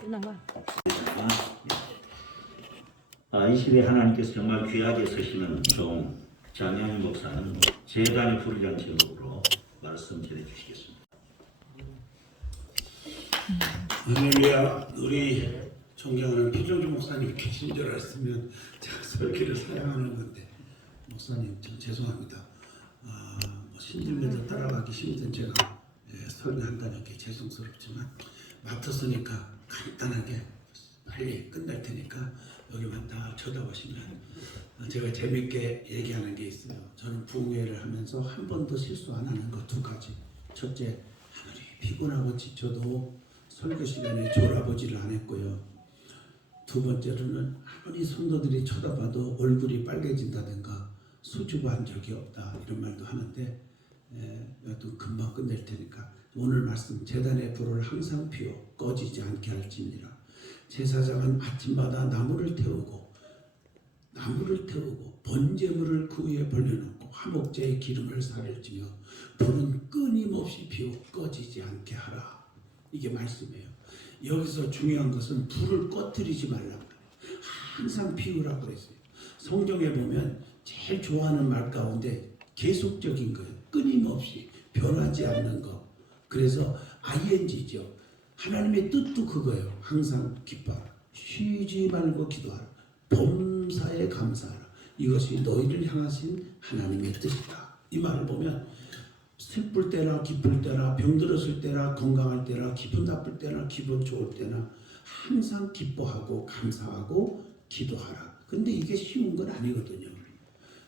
끝난 거야. 이 시대에 하나님께서 정말 귀하게 쓰시는 종 장영희 목사는 재단의 불이라는 제목으로 말씀 전해주시겠습니다. 할렐루야. 우리 존경하는 피종주 목사님 계신 줄 알았으면 제가 설교를 사양하는 건데 목사님 좀 죄송합니다. 신들면서 따라가기 힘든 제가 설교한다는 게 죄송스럽지만 맡았으니까 간단하게 빨리 끝날 테니까 여기만 다 쳐다보시면 제가 재밌게 얘기하는 게 있어요. 저는 부흥회를 하면서 한 번도 실수 안 하는 거 두 가지. 첫째, 아무리 피곤하고 지쳐도 설교 시간에 졸아보지를 않았고요. 두 번째로는 아무리 성도들이 쳐다봐도 얼굴이 빨개진다든가 수줍어한 적이 없다 이런 말도 하는데 또 금방 끝낼 테니까 오늘 말씀 제단의 불을 항상 피워 꺼지지 않게 할지니라. 제사장은 아침마다 나무를 태우고 번제물을 그 위에 벌려놓고 화목제의 기름을 사를지며 불은 끊임없이 피워 꺼지지 않게 하라. 이게 말씀이에요. 여기서 중요한 것은 불을 꺼뜨리지 말라고 그래요. 항상 피우라고 그랬어요. 성경에 보면 제일 좋아하는 말 가운데 계속적인 거예요. 끊임없이 변하지 않는 거. 그래서 ing죠. 하나님의 뜻도 그거예요. 항상 기뻐하라. 쉬지 말고 기도하라. 범사에 감사하라. 이것이 너희를 향하신 하나님의 뜻이다. 이 말을 보면 슬플 때나 기쁠 때나 병들었을 때나 건강할 때나 기분 나쁠 때나 기분 좋을 때나 항상 기뻐하고 감사하고 기도하라. 근데 이게 쉬운 건 아니거든요.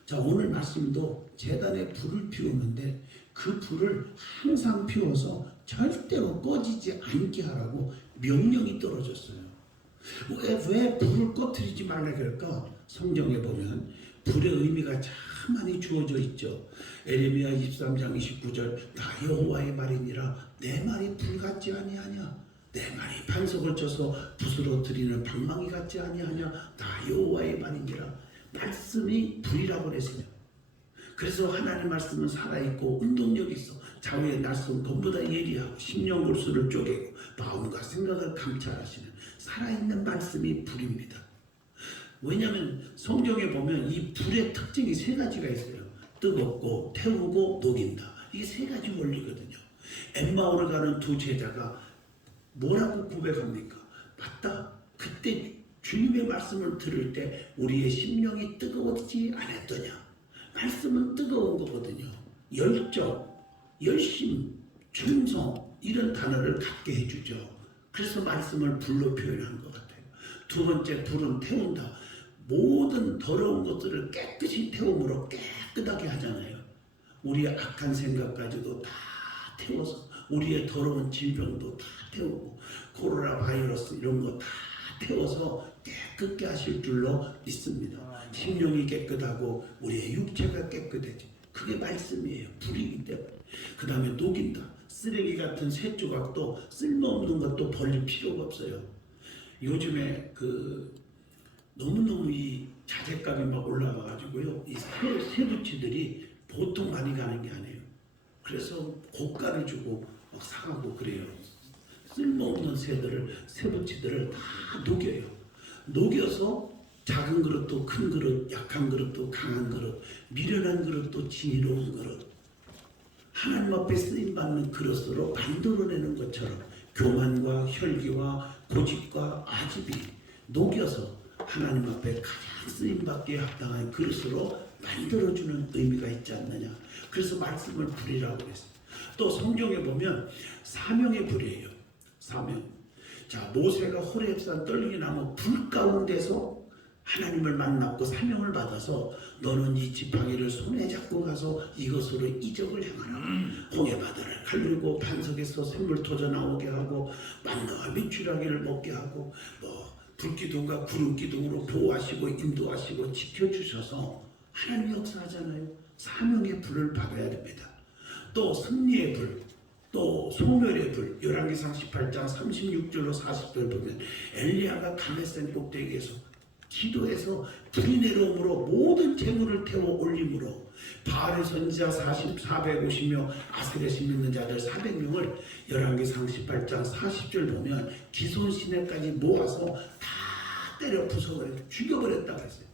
자, 오늘 말씀도 제단에 불을 피우는데 그 불을 항상 피워서 절대로 꺼지지 않게 하라고 명령이 떨어졌어요. 왜 불을 꺼뜨리지 말라 그럴까? 성경에 보면 불의 의미가 참 많이 주어져 있죠. 에레미야 23장 29절 나 여호와의 말이니라 내 말이 불 같지 아니하냐. 내 말이 반석을 쳐서 붓으로 들이는 방망이 같지 아니하냐. 나 여호와의 말이니라. 말씀이 불이라고 그랬어요. 그래서 하나님 말씀은 살아있고 운동력이 있어. 좌우의 날선 검보다 예리하고 심령골수를 쪼개고 마음과 생각을 감찰하시는 살아있는 말씀이 불입니다. 왜냐하면 성경에 보면 이 불의 특징이 세 가지가 있어요. 뜨겁고 태우고 녹인다. 이게 세 가지 원리거든요. 엠마오를 가는 두 제자가 뭐라고 고백합니까? 맞다. 그때 주님의 말씀을 들을 때 우리의 심령이 뜨거워지지 않았더냐. 말씀은 뜨거운 거거든요. 열정, 열심, 충성 이런 단어를 갖게 해주죠. 그래서 말씀을 불로 표현한 것 같아요. 두 번째, 불은 태운다. 모든 더러운 것들을 깨끗이 태움으로 깨끗하게 하잖아요. 우리의 악한 생각까지도 다 태워서 우리의 더러운 질병도 다 태우고 코로나 바이러스 이런 거 다 태워서 깨끗게 하실 줄로 믿습니다. 심령이 깨끗하고 우리의 육체가 깨끗해지. 그게 말씀이에요. 불이기 때문에. 그 다음에 녹인다. 쓰레기 같은 새 조각도 쓸모없는 것도 버릴 필요가 없어요. 요즘에 너무너무 이 자재값이 막 올라가가지고요. 이 새부치들이 보통 많이 가는 게 아니에요. 그래서 고가를 주고 막 사가고 그래요. 쓸모없는 새부치들을 다 녹여요. 녹여서 작은 그릇도 큰 그릇, 약한 그릇도 강한 그릇, 미련한 그릇도 지혜로운 그릇, 하나님 앞에 쓰임받는 그릇으로 만들어내는 것처럼 교만과 혈기와 고집과 아집이 녹여서 하나님 앞에 가장 쓰임받기에 합당한 그릇으로 만들어주는 의미가 있지 않느냐. 그래서 말씀을 불이라고 했어요. 또 성경에 보면 사명의 불이에요. 사명. 자, 모세가 호렙산 떨기나무 불 가운데서 하나님을 만났고 사명을 받아서 너는 이 지팡이를 손에 잡고 가서 이것으로 이적을 행하라. 홍해바다를 갈리고 반석에서 샘물 터져 나오게 하고 만나와 미추라기를 먹게 하고 불기둥과 구름기둥으로 보호하시고 인도하시고 지켜주셔서 하나님 역사하잖아요. 사명의 불을 받아야 됩니다. 또 승리의 불, 또 소멸의 불, 열왕기상 18장 36절로 40절 보면 엘리야가 가메산 꼭대기에서 기도해서 불이 내려옴으로 모든 재물을 태워 올림으로 바알의 선지자 450명, 아세렛이 믿는 자들 400명을 열왕기상 18장 40절 보면 기손 시내까지 모아서 다 때려 부숴버려 죽여버렸다고 했어요.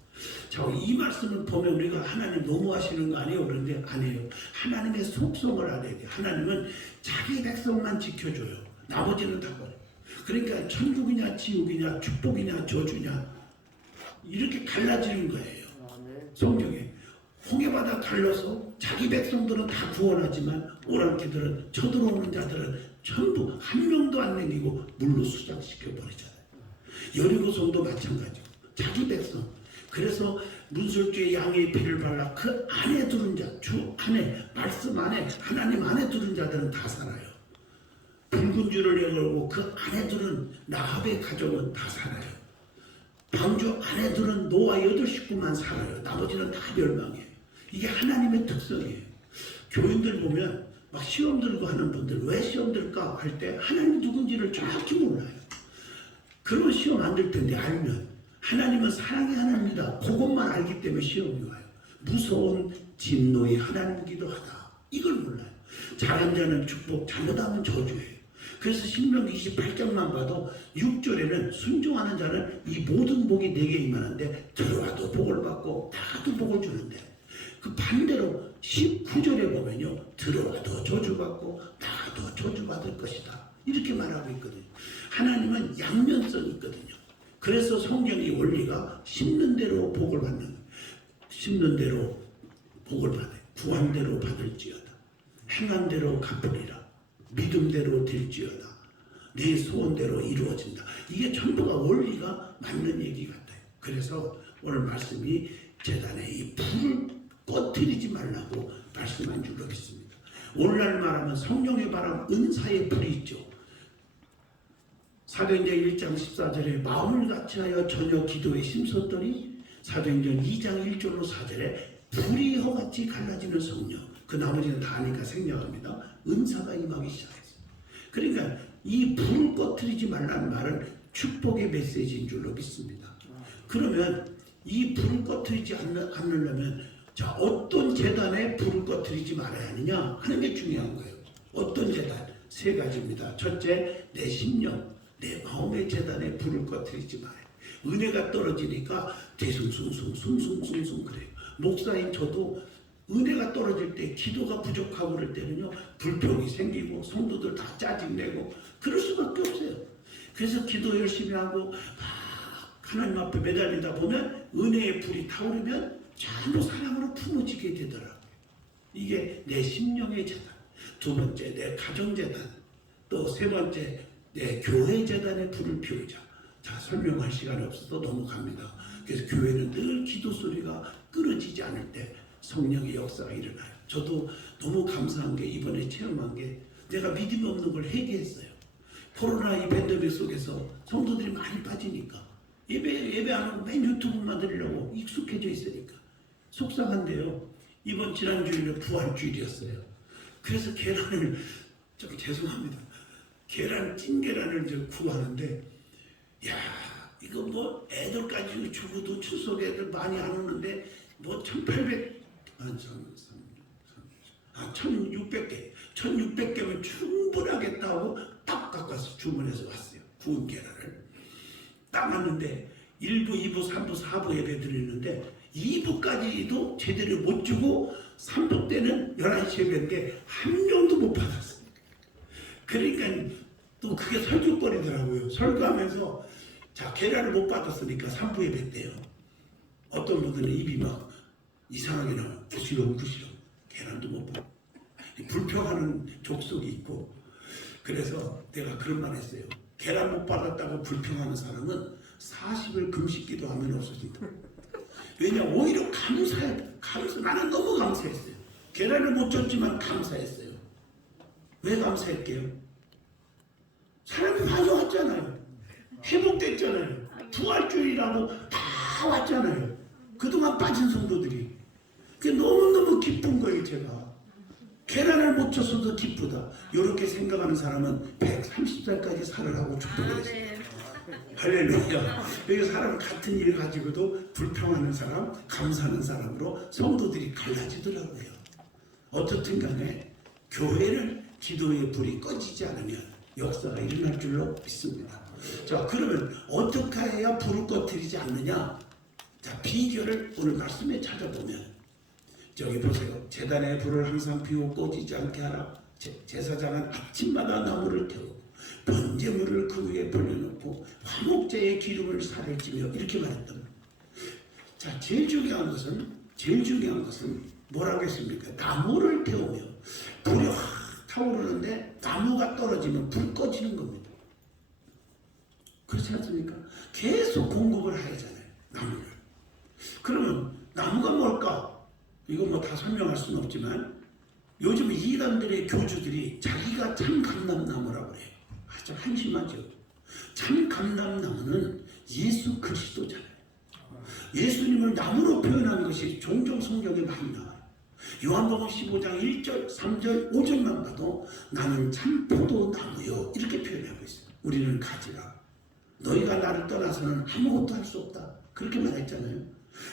자, 이 말씀을 보면 우리가 하나님 너무하시는 거 아니에요? 그런데 아니에요. 하나님의 속성을 알아야 돼요. 하나님은 자기 백성만 지켜줘요. 나머지는 다 버려요. 그러니까 천국이냐 지옥이냐 축복이냐 저주냐 이렇게 갈라지는 거예요. 성경에 홍해바다 갈라서 자기 백성들은 다 구원하지만 오랑캐들은 쳐들어오는 자들은 전부 한 명도 안 남기고 물로 수장시켜 버리잖아요. 여리고성도 마찬가지고 자기 백성. 그래서 문설주에 양의 피를 발라 그 안에 두른 자, 주 안에 말씀 안에 하나님 안에 두른 자들은 다 살아요. 붉은 줄을 내걸고 그 안에 두른 라합의 가족은 다 살아요. 방주 안에 두른 노아 8식구만 살아요. 나머지는 다 멸망해요. 이게 하나님의 특성이에요. 교인들 보면 막 시험 들고 하는 분들 왜 시험 들까 할 때 하나님 누군지를 정확히 몰라요. 그런 시험 안 들 텐데 알면 하나님은 사랑의 하나님이다. 그것만 알기 때문에 시험이 와요. 무서운 진노의 하나님이기도 하다. 이걸 몰라요. 잘한 자는 축복, 잘못하면 저주예요. 그래서 신명기 28장만 봐도 6절에는 순종하는 자는 이 모든 복이 내게 임하는데 들어와도 복을 받고 나가도 복을 주는데 그 반대로 19절에 보면요 들어와도 저주받고 나가도 저주받을 것이다 이렇게 말하고 있거든요. 하나님은 양면성이 있거든요. 그래서 성경의 원리가 심는 대로 복을 받는 거예요. 심는 대로 복을 받아요. 구한 대로 받을지어다. 행한 대로 갚으리라. 믿음대로 될지어다. 내 소원대로 이루어진다. 이게 전부가 원리가 맞는 얘기 같아요. 그래서 오늘 말씀이 제단에 이 불을 꺼뜨리지 말라고 말씀한 줄로 믿습니다. 오늘날 말하면 성령의 바람 은사의 불이 있죠. 사도행전 1장 14절에 마음을 같이하여 전혀 기도에 힘썼더니 사도행전 2장 1절로 4절에 불이 허같이 갈라지는 성령 그 나머지는 다 아니까 생략합니다. 은사가 임하기 시작했어요. 그러니까 이 불을 꺼뜨리지 말라는 말은 축복의 메시지인 줄로 믿습니다. 그러면 이 불을 꺼뜨리지 않으려면 자 어떤 재단에 불을 꺼뜨리지 말아야 하느냐 하는 게 중요한 거예요. 어떤 재단? 세 가지입니다. 첫째, 내 심령, 내 마음의 재단에 불을 꺼뜨리지 말아요. 은혜가 떨어지니까 대숭숭숭 그래요. 목사인 저도 은혜가 떨어질 때 기도가 부족하고 그럴 때는요 불평이 생기고 성도들 다 짜증내고 그럴 수밖에 없어요. 그래서 기도 열심히 하고 막 하나님 앞에 매달리다 보면 은혜의 불이 타오르면 전부 사랑으로 품어지게 되더라고요. 이게 내 심령의 재단. 두 번째 내 가정 재단. 또 세 번째 내 교회 재단에 불을 피우자. 자 설명할 시간이 없어서 넘어갑니다. 그래서 교회는 늘 기도 소리가 끊어지지 않을 때 성령의 역사가 일어나요. 저도 너무 감사한 게 이번에 체험한 게 내가 믿음이 없는 걸 회개했어요. 코로나 이 팬데믹 속에서 성도들이 많이 빠지니까 예배 안 하고 맨 유튜브만 들으려고 익숙해져 있으니까 속상한데요. 이번 지난주일은 부활주일이었어요. 그래서 계란을 좀 죄송합니다. 찐 계란을 구하는데 야 이거 뭐 애들까지 주고도 추석 애들 많이 안 오는데 뭐 1600개면 충분하겠다고 딱 깎아서 주문해서 왔어요. 구운 계란을 딱 왔는데 1부, 2부, 3부, 4부 예배 드리는데 2부까지도 제대로 못 주고 3부 때는 11시 예배인데 한 명도 못 받았어요. 그러니까 또 그게 설교거리더라고요. 설교하면서 자 계란을 못 받았으니까 3부 예배 때요. 어떤 분들은 입이 막 이상하게 나와요. 구시렁 계란도 못 받고 불평하는 족속이 있고 그래서 내가 그런 말 했어요. 계란 못 받았다고 불평하는 사람은 40일 금식기도 하면 없어진다. 왜냐 오히려 나는 너무 감사했어요. 계란을 못 줬지만 감사했어요. 왜 감사할게요? 사람이 많이 왔잖아요. 회복됐잖아요. 부활주일이라고 다 왔잖아요. 그동안 빠진 성도들이. 그게 너무너무 기쁜 거예요. 제가 계란을 못 줬어도 기쁘다. 이렇게 생각하는 사람은 130살까지 살으라고 축복을 했어요. 할렐루야. 여기 사람 같은 일 가지고도 불평하는 사람, 감사하는 사람으로 성도들이 갈라지더라고요. 어떻든 간에 교회는 기도의 불이 꺼지지 않으면 역사가 일어날 줄로 믿습니다. 자, 그러면 어떻게 해야 불을 꺼뜨리지 않느냐? 자, 비결을 오늘 말씀에 찾아보면 저기 보세요. 제단의 불을 항상 피우고 꺼지지 않게 하라. 제사장은 아침마다 나무를 태우고 번제물을 그 위에 벌려놓고 화목제의 기름을 살을 찌며 이렇게 말했던 거예요. 자, 제일 중요한 것은 뭐라고 했습니까? 나무를 태우며 불이 확 타오르는데 나무가 떨어지면 불 꺼지는 겁니다. 그렇지 않습니까? 계속 공급을 하잖아요. 나무를. 그러면 나무가 뭘까? 이거 뭐 다 설명할 수는 없지만 요즘 이단들의 교주들이 자기가 참 감람나무라고 그래요. 참 한심하죠. 참 감람나무는 예수 그리스도잖아요. 예수님을 나무로 표현한 것이 종종 성경에 많이 나와요. 요한복음 15장 1절, 3절, 5절만 봐도 나는 참 포도나무요 이렇게 표현하고 있어요. 우리는 가지라. 너희가 나를 떠나서는 아무것도 할 수 없다. 그렇게 말했잖아요.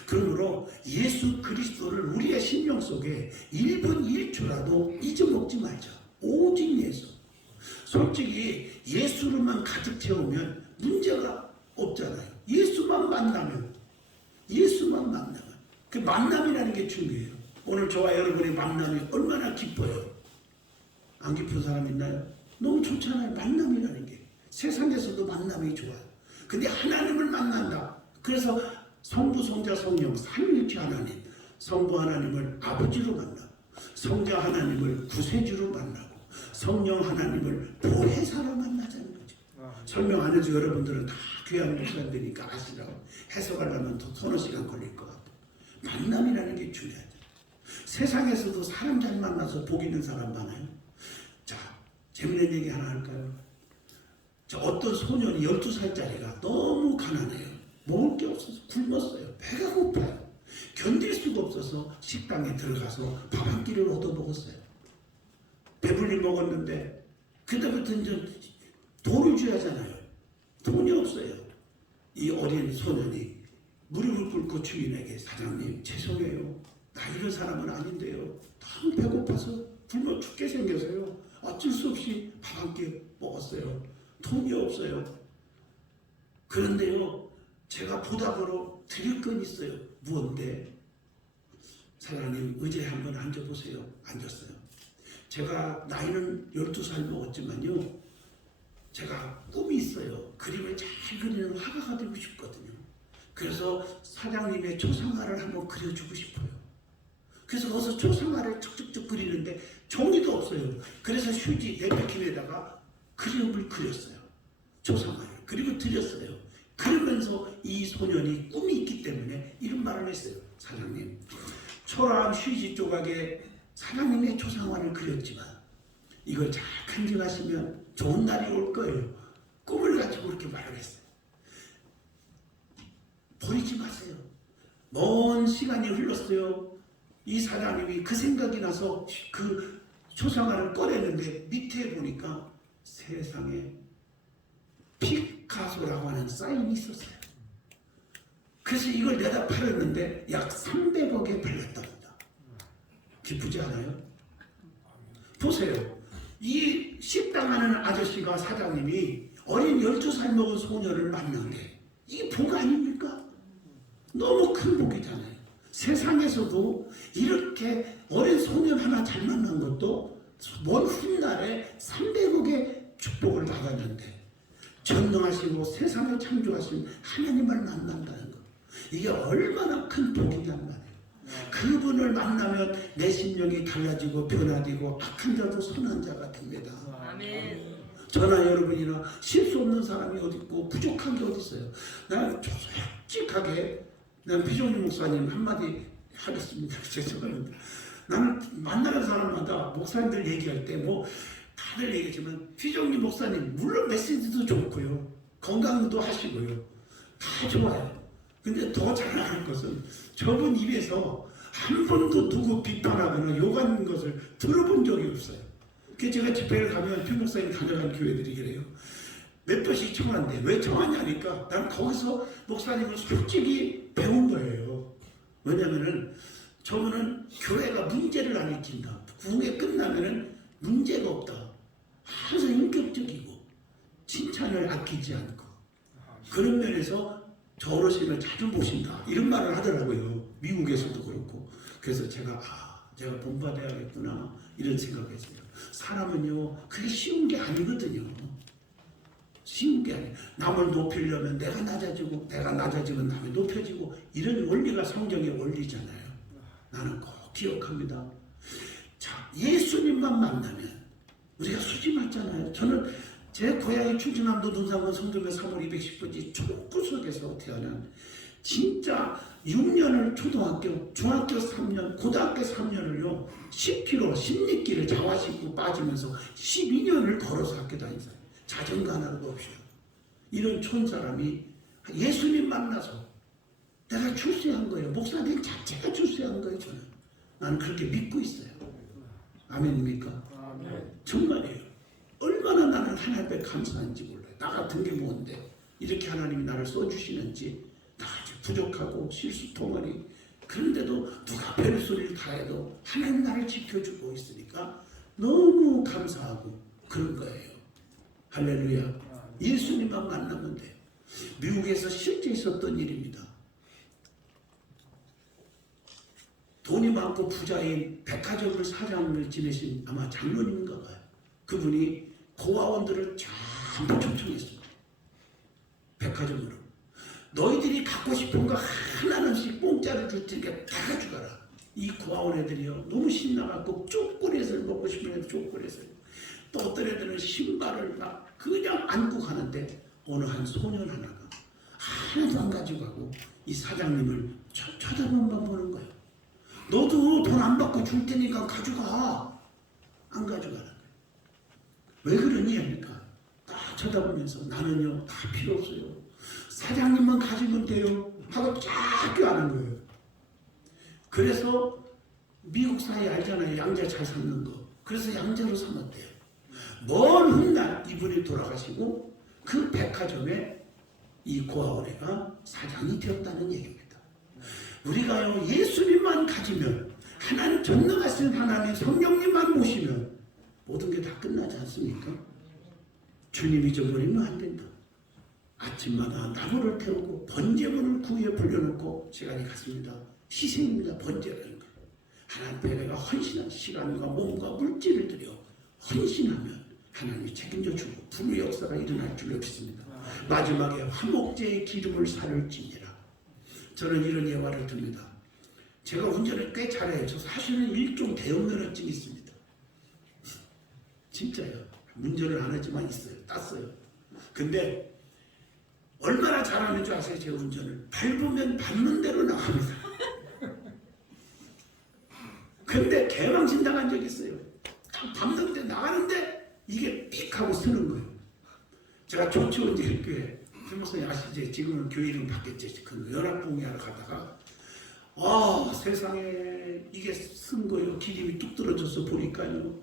그러므로 예수 그리스도를 우리의 심령 속에 1분 1초라도 잊어먹지 말자. 오직 예수. 솔직히 예수로만 가득 채우면 문제가 없잖아요. 예수만 만나면 그 만남이라는 게 중요해요. 오늘 저와 여러분의 만남이 얼마나 기뻐요. 안 기쁜 사람 있나요? 너무 좋잖아요. 만남이라는 게 세상에서도 만남이 좋아요. 근데 하나님을 만난다. 그래서 성부, 성자, 성령 삼위일체 하나님, 성부 하나님을 아버지로 만나고 성자 하나님을 구세주로 만나고 성령 하나님을 보혜사로 만나자는 거죠. 설명 안 해서 여러분들은 다 귀한 목사님들이니까 아시라고 해석하려면 더 서너 시간 걸릴 것 같아요. 만남이라는 게 중요하죠. 세상에서도 사람 잘 만나서 복 있는 사람 많아요. 자, 재밌는 얘기 하나 할까요? 자, 어떤 소년이 12살짜리가 너무 가난해요. 먹을 게 없어서 굶었어요. 배가 고파요. 견딜 수가 없어서 식당에 들어가서 밥 한 끼를 얻어 먹었어요. 배불리 먹었는데 그때부터 이제 돈을 줘야 하잖아요. 돈이 없어요. 이 어린 소년이 무릎을 꿇고 주인에게 사장님 죄송해요. 나 이런 사람은 아닌데요. 너무 배고파서 굶어 죽게 생겨서요. 어쩔 수 없이 밥 한 끼 먹었어요. 돈이 없어요. 그런데요. 제가 보답으로 드릴 건 있어요. 무언데? 사장님 의자에 한번 앉아보세요. 앉았어요. 제가 나이는 12살 먹었지만요. 제가 꿈이 있어요. 그림을 잘 그리는 화가가 되고 싶거든요. 그래서 사장님의 초상화를 한번 그려주고 싶어요. 그래서 거기서 초상화를 척척척 그리는데 종이도 없어요. 그래서 휴지 네프킨에다가 그림을 그렸어요. 초상화를. 그리고 드렸어요. 그러면서 이 소년이 꿈이 있기 때문에 이런 말을 했어요. 사장님, 초라한 휴지 조각에 사장님의 초상화를 그렸지만 이걸 잘 간직하시면 좋은 날이 올 거예요. 꿈을 가지고 그렇게 말을 했어요. 버리지 마세요. 먼 시간이 흘렀어요. 이 사장님이 그 생각이 나서 그 초상화를 꺼냈는데 밑에 보니까 세상에 피카소라고 하는 사인이 있었어요. 그래서 이걸 내다 팔았는데 약 300억에 팔렸답니다. 기쁘지 않아요? 보세요. 이 식당 하는 아저씨가 사장님이 어린 12살 먹은 소녀를 만났는데 이게 복 아닙니까? 너무 큰 복이잖아요. 세상에서도 이렇게 어린 소년 하나 잘 만난 것도 먼 훗날에 300억의 축복을 받았는데 전능하시고 세상을 창조하신 하나님을 만난다는 것. 이게 얼마나 큰 복이란 말이에요. 그분을 만나면 내 심령이 달라지고 변화되고 악한 자도 선한 자가 됩니다. 아멘. 저나 여러분이나 실수 없는 사람이 어디 있고 부족한 게 어디 있어요. 나는 솔직하게 난 비종리 목사님 한마디 하겠습니다. 죄송합니다. 나는 만나는 사람마다 목사님들 얘기할 때 뭐 다들 얘기했지만 비종리 목사님 물론 메시지도 좋고요. 건강도 하시고요. 다 좋아요. 근데 더 자랑할 것은 저분 입에서 한 번도 누구 비판하거나 욕하는 것을 들어본 적이 없어요. 그래서 제가 집회를 가면 표 목사님 다녀간 교회들이 그래요. 몇 번씩 청하는데 왜 청하냐니까 난 거기서 목사님을 솔직히 배운 거예요. 왜냐면은 저분은 교회가 문제를 안 일으킨다. 구흥회 끝나면은 문제가 없다. 항상 인격적이고 칭찬을 아끼지 않고 그런 면에서 저 어르신을 자주 보신다. 이런 말을 하더라고요. 미국에서도 그렇고. 그래서 제가 본받아야겠구나 이런 생각했어요. 사람은요 그게 쉬운 게 아니거든요. 쉬운 게 아니에요. 남을 높이려면 내가 낮아지면 남이 높여지고 이런 원리가 성경의 원리잖아요. 나는 꼭 기억합니다. 자, 예수님만 만나면 우리가 수지맞잖아요. 저는 제 고향이 충청남도 논산군 성동면 3월 210번지 초구석에서 태어난 진짜 6년을 초등학교, 중학교 3년, 고등학교 3년을요 10km, 16길을 자화 신고 빠지면서 12년을 걸어서 학교 다닌 사람. 자전거 하나도 없어요. 이런 촌 사람이 예수님 만나서 내가 출세한 거예요. 목사님 자체가 출세한 거예요. 저는. 나는 그렇게 믿고 있어요. 아멘입니까? 아멘. 정말이에요. 얼마나 나는 하나님 앞에 감사한지 몰라요. 나 같은 게 뭔데 이렇게 하나님이 나를 써주시는지 나같이 부족하고 실수통하니 그런데도 누가 별소리를 다 해도 하나님 나를 지켜주고 있으니까 너무 감사하고 그런 거예요. 할렐루야. 예수님만 만나면 돼요. 미국에서 실제 있었던 일입니다. 돈이 많고 부자인 백화점을 사장을 지내신 아마 장로님인가 봐요. 그분이 고아원들을 전부 초청했어요. 백화점으로. 너희들이 갖고 싶은 거 하나씩 공짜로 줄 테니까 다 가져가라. 이 고아원 애들이요 너무 신나갖고 초콜릿을 먹고 싶은 애들 초콜릿을, 또 어떤 애들은 신발을 막 그냥 안고 가는데 어느 한 소년 하나가 하나도 안 가지고 가고 이 사장님을 쳐다만 보는 거예요. 너도 돈 안 받고 줄 테니까 가져가. 안 가져가는 거예요. 왜 그러니 합니까? 딱 쳐다보면서 나는요 다 필요 없어요. 사장님만 가지면 돼요 하고 쫙 껴안은 거예요. 그래서 미국 사회 알잖아요. 양자 잘 삼는 거. 그래서 양자로 삼았대요. 먼 훗날 이분이 돌아가시고 그 백화점에 이 고아원회가 사장이 되었다는 얘기입니다. 우리가요 예수님만 가지면 하나님 전능하신 하나님 성령님만 모시면 모든 게 다 끝나지 않습니까? 주님 잊어버리면 안 된다. 아침마다 나무를 태우고 번제물을 구유에 불려놓고 시간이 갔습니다. 희생입니다. 번제라는 거. 하나님 앞에 내가 헌신한 시간과 몸과 물질을 들여 헌신하면 하나님이 책임져 주고 불의 역사가 일어날 줄로 믿습니다. 마지막에 화목제의 기름을 사를지니라. 저는 이런 예화를 듭니다. 제가 운전을 꽤 잘해요. 저 사실은 일종 대형면허증이 있습니다. 진짜요. 운전을 안 하지만 있어요. 땄어요. 근데 얼마나 잘하는 줄 아세요? 제 운전을. 밟으면 밟는 대로 나갑니다. 근데 개망신 당한 적이 있어요. 밟는데 나가는데 이게 삑 하고 쓰는 거예요. 제가 조치원제일교회 목사님 아시지? 지금은 교회 이름 바뀌었지. 그 연합봉회하러 가다가 세상에 이게 쓴 거예요. 기름이 뚝 떨어져서 보니까요.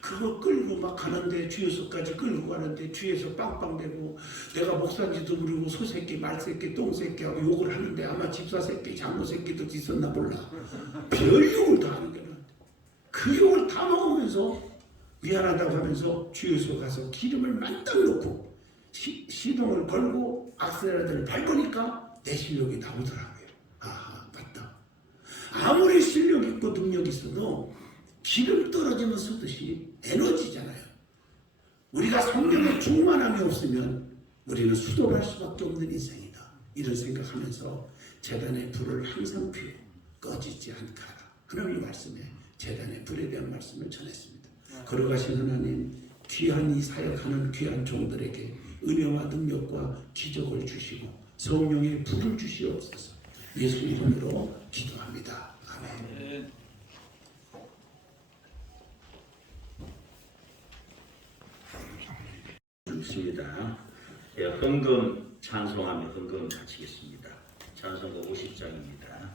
그거 끌고 막 가는데 주유소까지 끌고 가는데 뒤에서 빵빵대고 내가 목사인지도 모르고 소새끼 말새끼 똥새끼 하고 욕을 하는데 아마 집사새끼 장모새끼도 있었나 몰라. 별욕을 다 하는 거야. 그 욕을 다 먹으면서 미안하다고 하면서 주유소 가서 기름을 만딱 넣고 시동을 걸고 악셀레라터를 밟으니까 내 실력이 나오더라고요. 아 맞다. 아무리 실력 있고 능력 있어도 기름 떨어지면 쓰듯이 에너지잖아요. 우리가 성령의 충만함이 없으면 우리는 수동할 수밖에 없는 인생이다. 이런 생각하면서 제단의 불을 항상 피워 꺼지지 않게 하라. 하나님의 말씀에 제단의 불에 대한 말씀을 전했습니다. 걸어가신 하나님, 귀한 이 사역하는 귀한 종들에게 은혜와 능력과 기적을 주시고 성령의 불을 주시옵소서. 예수 이름으로 기도합니다. 아멘. 좋습니다. 예, 헌금 찬송하며 헌금 바치겠습니다. 찬송가 50장입니다.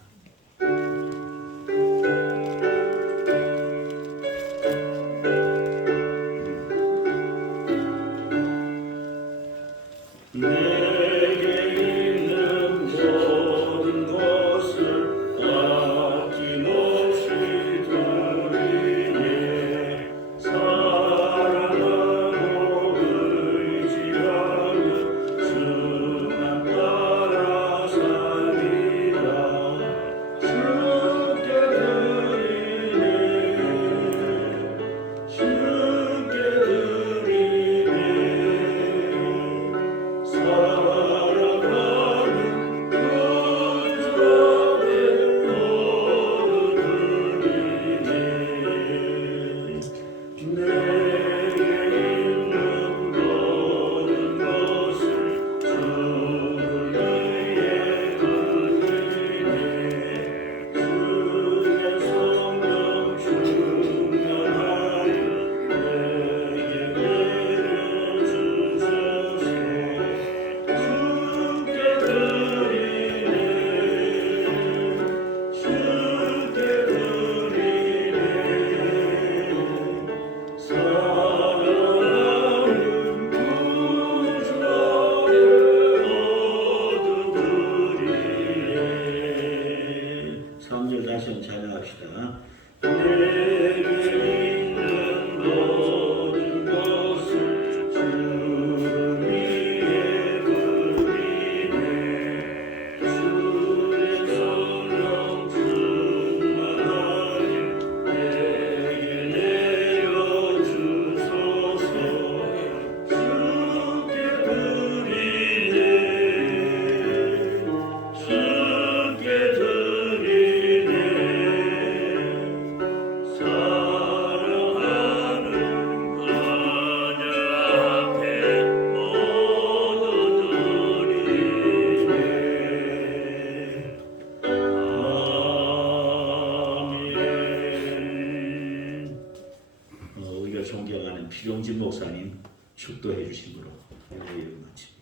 이종진 목사님 축도해 주심으로 예배를 마칩니다.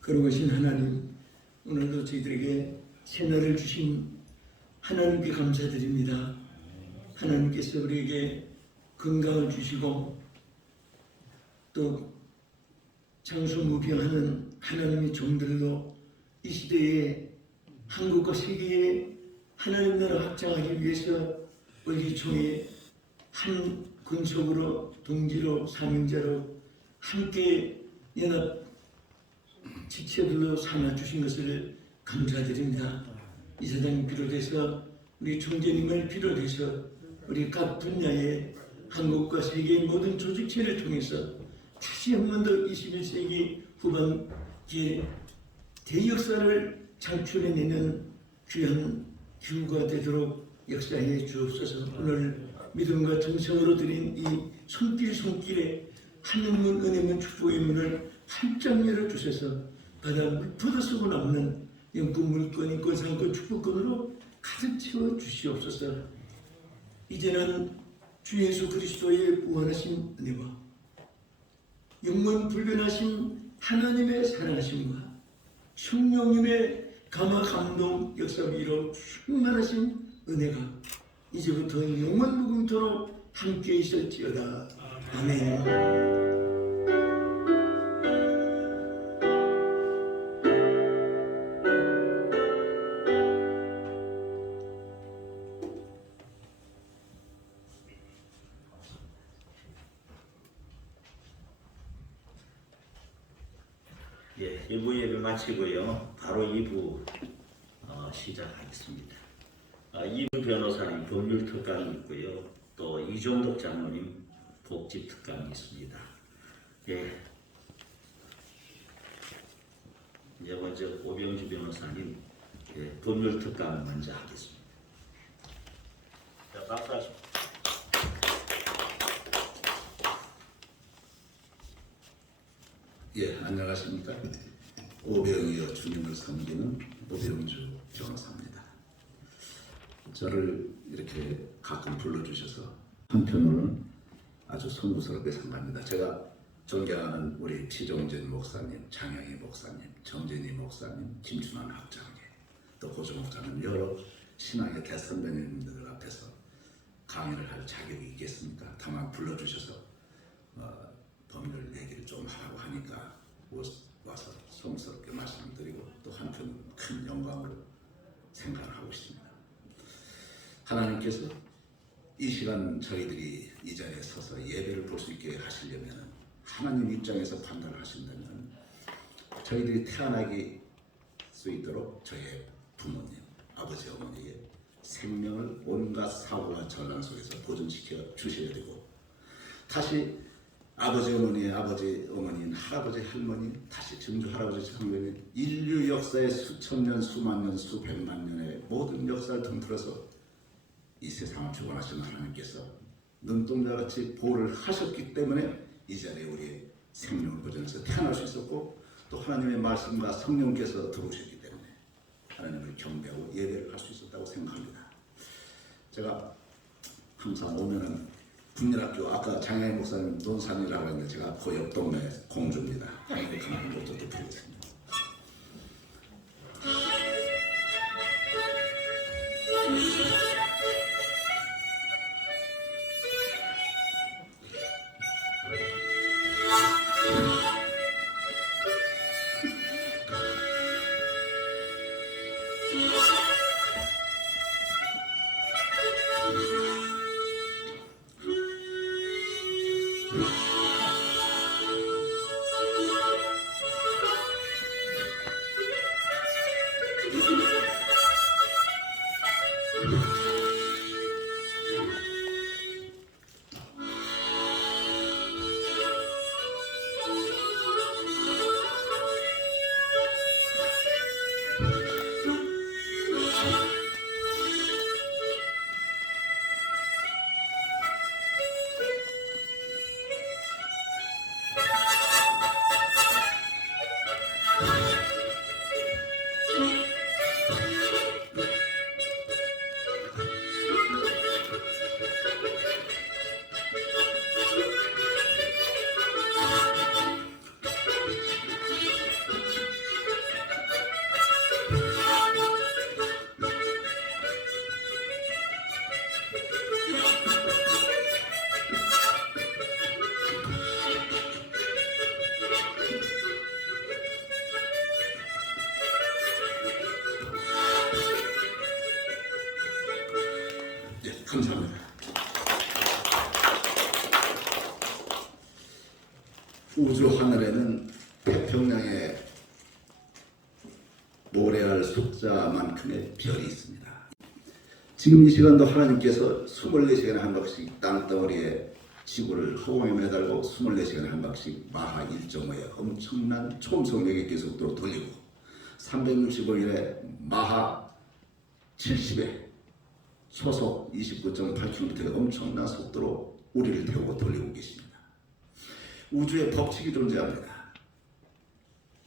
그러신 하나님, 오늘도 저희들에게 새날을 주신 하나님께 감사드립니다. 하나님께서 우리에게 건강을 주시고 또 장수무병하는 하나님의 종들로 이 시대에 한국과 세계에 하나님 나라 확장하기 위해서 우리 총회 한 군속으로 동지로 사명자로 함께 연합 지체들로 삼아 주신 것을 감사드립니다. 이사장님 비롯해서 우리 총재님을 비롯해서 우리 각 분야의 한국과 세계의 모든 조직체를 통해서 다시 한 번 더 21세기 후반기에 대역사를 창출해내는 귀한 기후가 되도록 역사해 주옵소서. 오늘 믿음과 정성으로 드린 이 손길에 하늘문 은혜문 축복의 문을 활짝 열어주셔서 바다 물보다 쓰고 남는 영국 물건, 인권, 상권, 축복권으로 가득 채워 주시옵소서. 이제는 주 예수 그리스도의 무한하신 은혜와 영원 불변하신 하나님의 사랑하심과 성령님의 감화 감동 역사 위로 충만하신 은혜가 이제부터 영원 무궁토록 함께 있을지어다. 아멘. 예, 1부 예배 마치고요. 바로 2부 시작하겠습니다. 2부 변호사님 법률 특강이 있고요. 또 이종덕 장로님 복지 특강이 있습니다. 예, 이제 먼저 오병주 변호사님 법률 특강 먼저 하겠습니다. 자, 박수 하십시오. 예, 안녕하십니까. 오병이어 주님을 섬기는 오병주 변호사입니다. 저를 이렇게 가끔 불러주셔서 한편으로는 아주 송구스럽게 생각합니다. 제가 존경하는 우리 지종진 목사님, 장영희 목사님, 정진희 목사님, 김춘환 학장님, 또 고조 목사님, 여러 신앙의 대선배님들 앞에서 강의를 할 자격이 있겠습니까? 다만 불러주셔서 법률 얘기를 좀 하라고 하니까 와서 성스럽게 말씀드리고 또 한편 큰 영광으로 생각을 하고 있습니다. 하나님께서 이 시간 저희들이 이 자리에 서서 예배를 볼 수 있게 하시려면 하나님 입장에서 판단을 하신다면 저희들이 태어나기 수 있도록 저의 부모님, 아버지, 어머니의 생명을 온갖 사고와 전란 속에서 보존시켜 주셔야 되고 다시 아버지 어머니의 아버지 어머니인 할아버지 할머니 다시 증조 할아버지 할머니 인류 역사의 수천 년 수만 년 수백만 년의 모든 역사를 통틀어서 이 세상을 주관하시는 하나님께서 눈동자같이 보호를 하셨기 때문에 이 자리에 우리의 생명을 보존해서 태어날 수 있었고 또 하나님의 말씀과 성령께서 들어오셨기 때문에 하나님을 경배하고 예배를 할 수 있었다고 생각합니다. 제가 항상 오면은 국민학교 아까 장애인 목사님 논산이라고 했는데 제가 그 옆 동네 공주입니다. 행복한 것도 드리겠습니다. 우주 하늘에는 태평양의 모래알 숫자만큼의 별이 있습니다. 지금 이 시간도 하나님께서 24시간에 한 바퀴씩 땅덩어리에 지구를 허공에 매달고 24시간에 한 바퀴씩 마하 1.5의 엄청난 초음속력의 속도로 돌리고 365일에 마하 70의 초속 29.8km의 엄청난 속도로 우리를 태우고 돌리고 계십니다. 우주의 법칙이 존재합니다.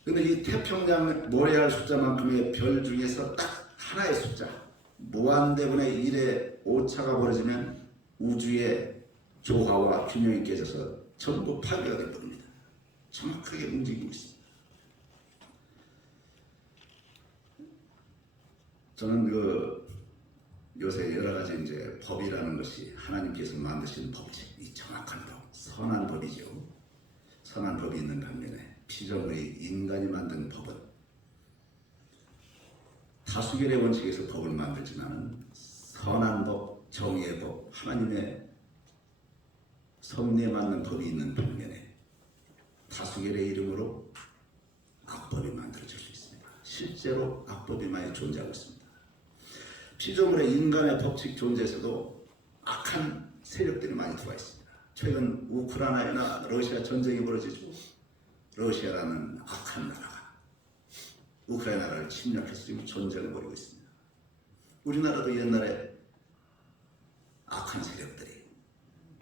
근데 이 태평양 모래알 숫자만큼의 별 중에서 딱 하나의 숫자, 무한대분의 1의 오차가 벌어지면 우주의 조화와 균형이 깨져서 전부 파괴가 되어버립니다. 정확하게 움직이고 있습니다. 저는 요새 여러 가지 이제 법이라는 것이 하나님께서 만드신 법칙, 이 정확한 법, 선한 법이죠. 선한 법이 있는 반면에 피조물의 인간이 만든 법은 다수결의 원칙에서 법을 만들지만 선한 법, 정의의 법, 하나님의 섭리에 맞는 법이 있는 반면에 다수결의 이름으로 악법이 만들어질 수 있습니다. 실제로 악법이 많이 존재하고 있습니다. 피조물의 인간의 법칙 존재에서도 악한 세력들이 많이 들어와 있습니다. 최근 우크라이나나 러시아 전쟁이 벌어지죠. 러시아라는 악한 나라가 우크라이나를 침략해서 지금 전쟁을 벌이고 있습니다. 우리나라도 옛날에 악한 세력들이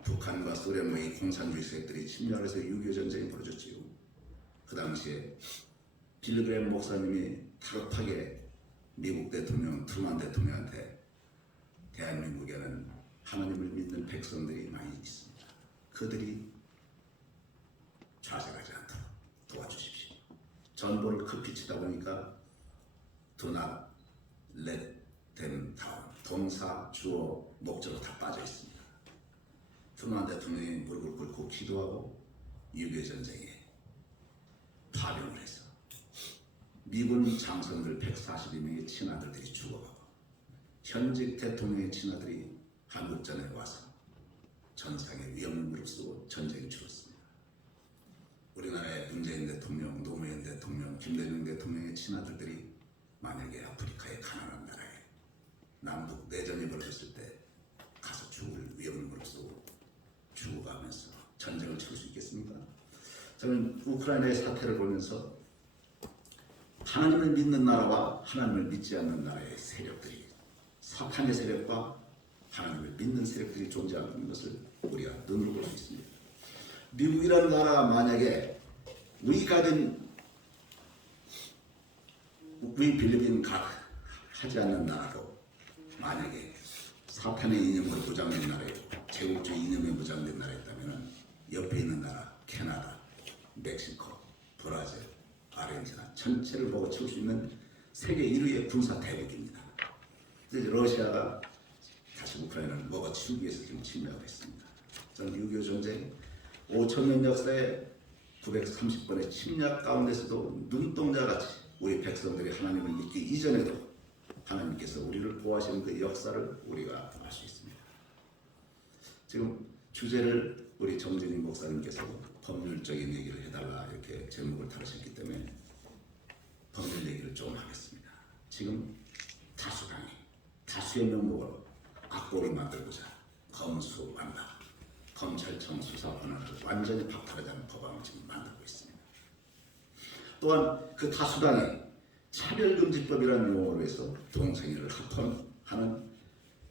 북한과 소련 이 공산주의 세력들이 침략해서 6.25 전쟁이 벌어졌지요. 그 당시에 빌그램 목사님이 다급하게 미국 대통령 트루먼 대통령한테 대한민국에는 하나님을 믿는 백성들이 많이 있습니다. 그들이 좌절하지 않도록 도와주십시오. 전보를 급히 치다 보니까 do not let them down. 동사, 주어, 목적어 다 빠져 있습니다. 트루먼 대통령이 무릎을 꿇고 기도하고 6.25 전쟁에 파병을 해서 미군 장성들 142명의 친아들들이 죽어가고 현직 대통령의 친아들이 한국전에 와서 전상의 위험을 무릅쓰고 전쟁이 치렀습니다. 우리나라의 문재인 대통령, 노무현 대통령, 김대중 대통령의 친아들들이 만약에 아프리카의 가난한 나라에 남북 내전이 벌어졌을 때 가서 죽을 위험을 무릅쓰고 죽어가면서 전쟁을 치를 수 있겠습니까? 저는 우크라이나의 사태를 보면서 하나님을 믿는 나라와 하나님을 믿지 않는 나라의 세력들이 사탄의 세력과 하나님을 믿는 세력들이 존재하는 것을 우리가 눈으로 볼 수 있습니다. 미국이라는 나라가 만약에 we believe in God 하지 않는 나라로 만약에 사탄의 이념으로 무장된 나라이고 제국주의 이념에 무장된 나라였다면 옆에 있는 나라 캐나다, 멕시코, 브라질, 아르헨티나 전체를 보고 치울 수 있는 세계 1위의 군사 대국입니다. 이제 러시아가 다시 우크라이나를 먹어치우기 위해서 지금 침략을 했습니다. 저는 6.25 전쟁 5,000년 역사에 930번의 침략 가운데서도 눈동자같이 우리 백성들이 하나님을 믿기 이전에도 하나님께서 우리를 보호하시는 그 역사를 우리가 알 수 있습니다. 지금 주제를 우리 정진인 목사님께서 법률적인 얘기를 해달라 이렇게 제목을 다루셨기 때문에 법률 얘기를 좀 하겠습니다. 지금 다수당이 다수의 명목으로 악법을 만들고자 검수완박, 검찰청 수사 권한을 완전히 박탈하자는 법안을 지금 만들고 있습니다. 또한 그 다수당이 차별금지법이라는 용어로 해서 동성애를 합헌하는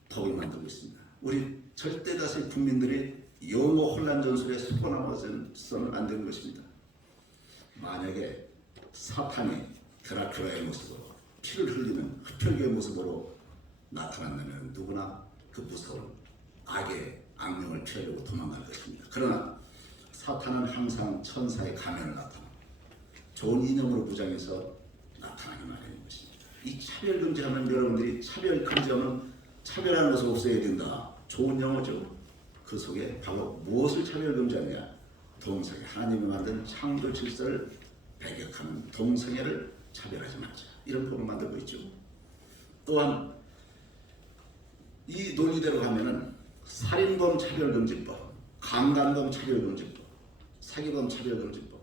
법을 만들고 있습니다. 우리 절대 다수의 국민들이 용어 혼란 전술에 속아나와서는 안 되는 것입니다. 만약에 사탄이 드라큘라의 모습으로 피를 흘리는 흡혈귀의 모습으로 나타난다면 누구나 그 무서운 악의 악령을 피하려고 도망갈 것입니다. 그러나 사탄은 항상 천사의 가면을 나타납니다. 좋은 이념으로 무장해서 나타나기 마련인 것입니다. 이 차별금지하면 여러분들이 차별금지하면 차별하는 것을 없애야 된다. 좋은 영어죠. 그 속에 바로 무엇을 차별금지하느냐. 동성애, 하나님이 만든 창조 질서를 배격하는 동성애를 차별하지 말자. 이런 법을 만들고 있죠. 또한 이 논리대로 가면은 살인범 차별금지법, 강간범 차별금지법, 사기범 차별금지법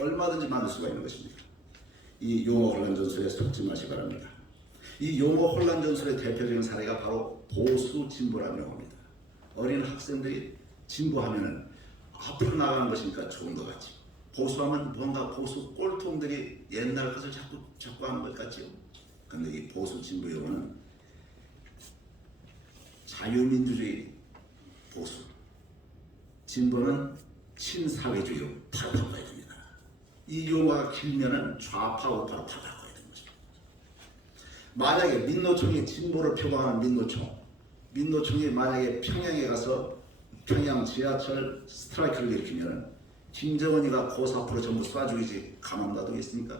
얼마든지 만들 수가 있는 것입니다. 이 용어 혼란 전술에 속지 마시기 바랍니다. 이 용어 혼란 전술의 대표적인 사례가 바로 보수 진보라는 용어입니다. 어린 학생들이 진보하면은 앞으로 나가는 것이니까 좋은 것 같죠. 보수하면 뭔가 보수 꼴통들이 옛날 것을 자꾸 하는 것 같지요. 근데 이 보수 진보 용어는 자유민주주의 보수, 진보는 친사회주의로 바로 바꿔야 됩니다. 이 용어가 길면은 좌파 우파로 바로 바꿔야 되는 것입니다. 만약에 민노총이 진보를 표방하는 민노총이 만약에 평양에 가서 평양 지하철 스트라이크를 일으키면 김정은이가 고사프로 전부 쏴주이지 가만 놔두겠습니까?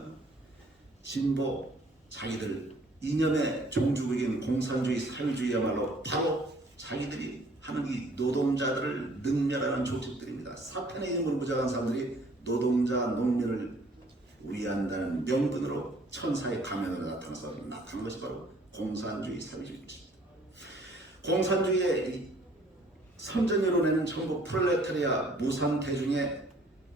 진보 자기들 이념의 종주국인 공산주의 사회주의야말로 바로 자기들이 하는 이 노동자들을 능멸하는 조직들입니다. 사탄의 이름으로 무장한 사람들이 노동자 농민을 위한다는 명분으로 천사의 가면으로 나타난 것이 바로 공산주의 사회주의입니다. 공산주의의 선전이론에는 전부 프롤레타리아 무산대중의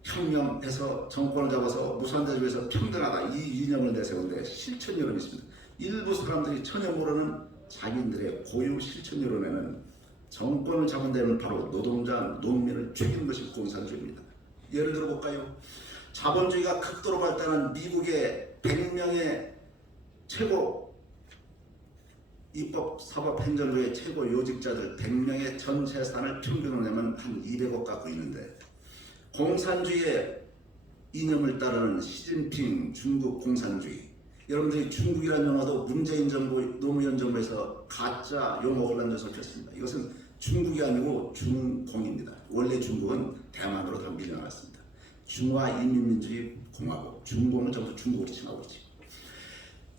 혁명해서 정권을 잡아서 무산대중에서 평등하다 이 이념을 내세우는데 실천이론이 있습니다. 일부 사람들이 전혀 모르는 자기들의 고유 실천이론에는 정권을 잡은 데는 바로 노동자, 농민을 죽이는 것이 공산주의입니다. 예를 들어볼까요? 자본주의가 극도로 발달한 미국의 100명의 최고 입법, 사법, 행정부의 최고 요직자들 100명의 전 재산을 평균으로 내면 한 200억 갖고 있는데 공산주의의 이념을 따르는 시진핑 중국 공산주의 여러분들이 중국이라는 영화도 문재인 정부, 노무현 정부에서 가짜 용어 혼란을 펼쳤습니다. 이것은 중국이 아니고 중공입니다. 원래 중국은 대만으로 다 밀려났습니다. 중화인민민주주의 공화국, 중공은 전부 중국으로 칭하고 있지.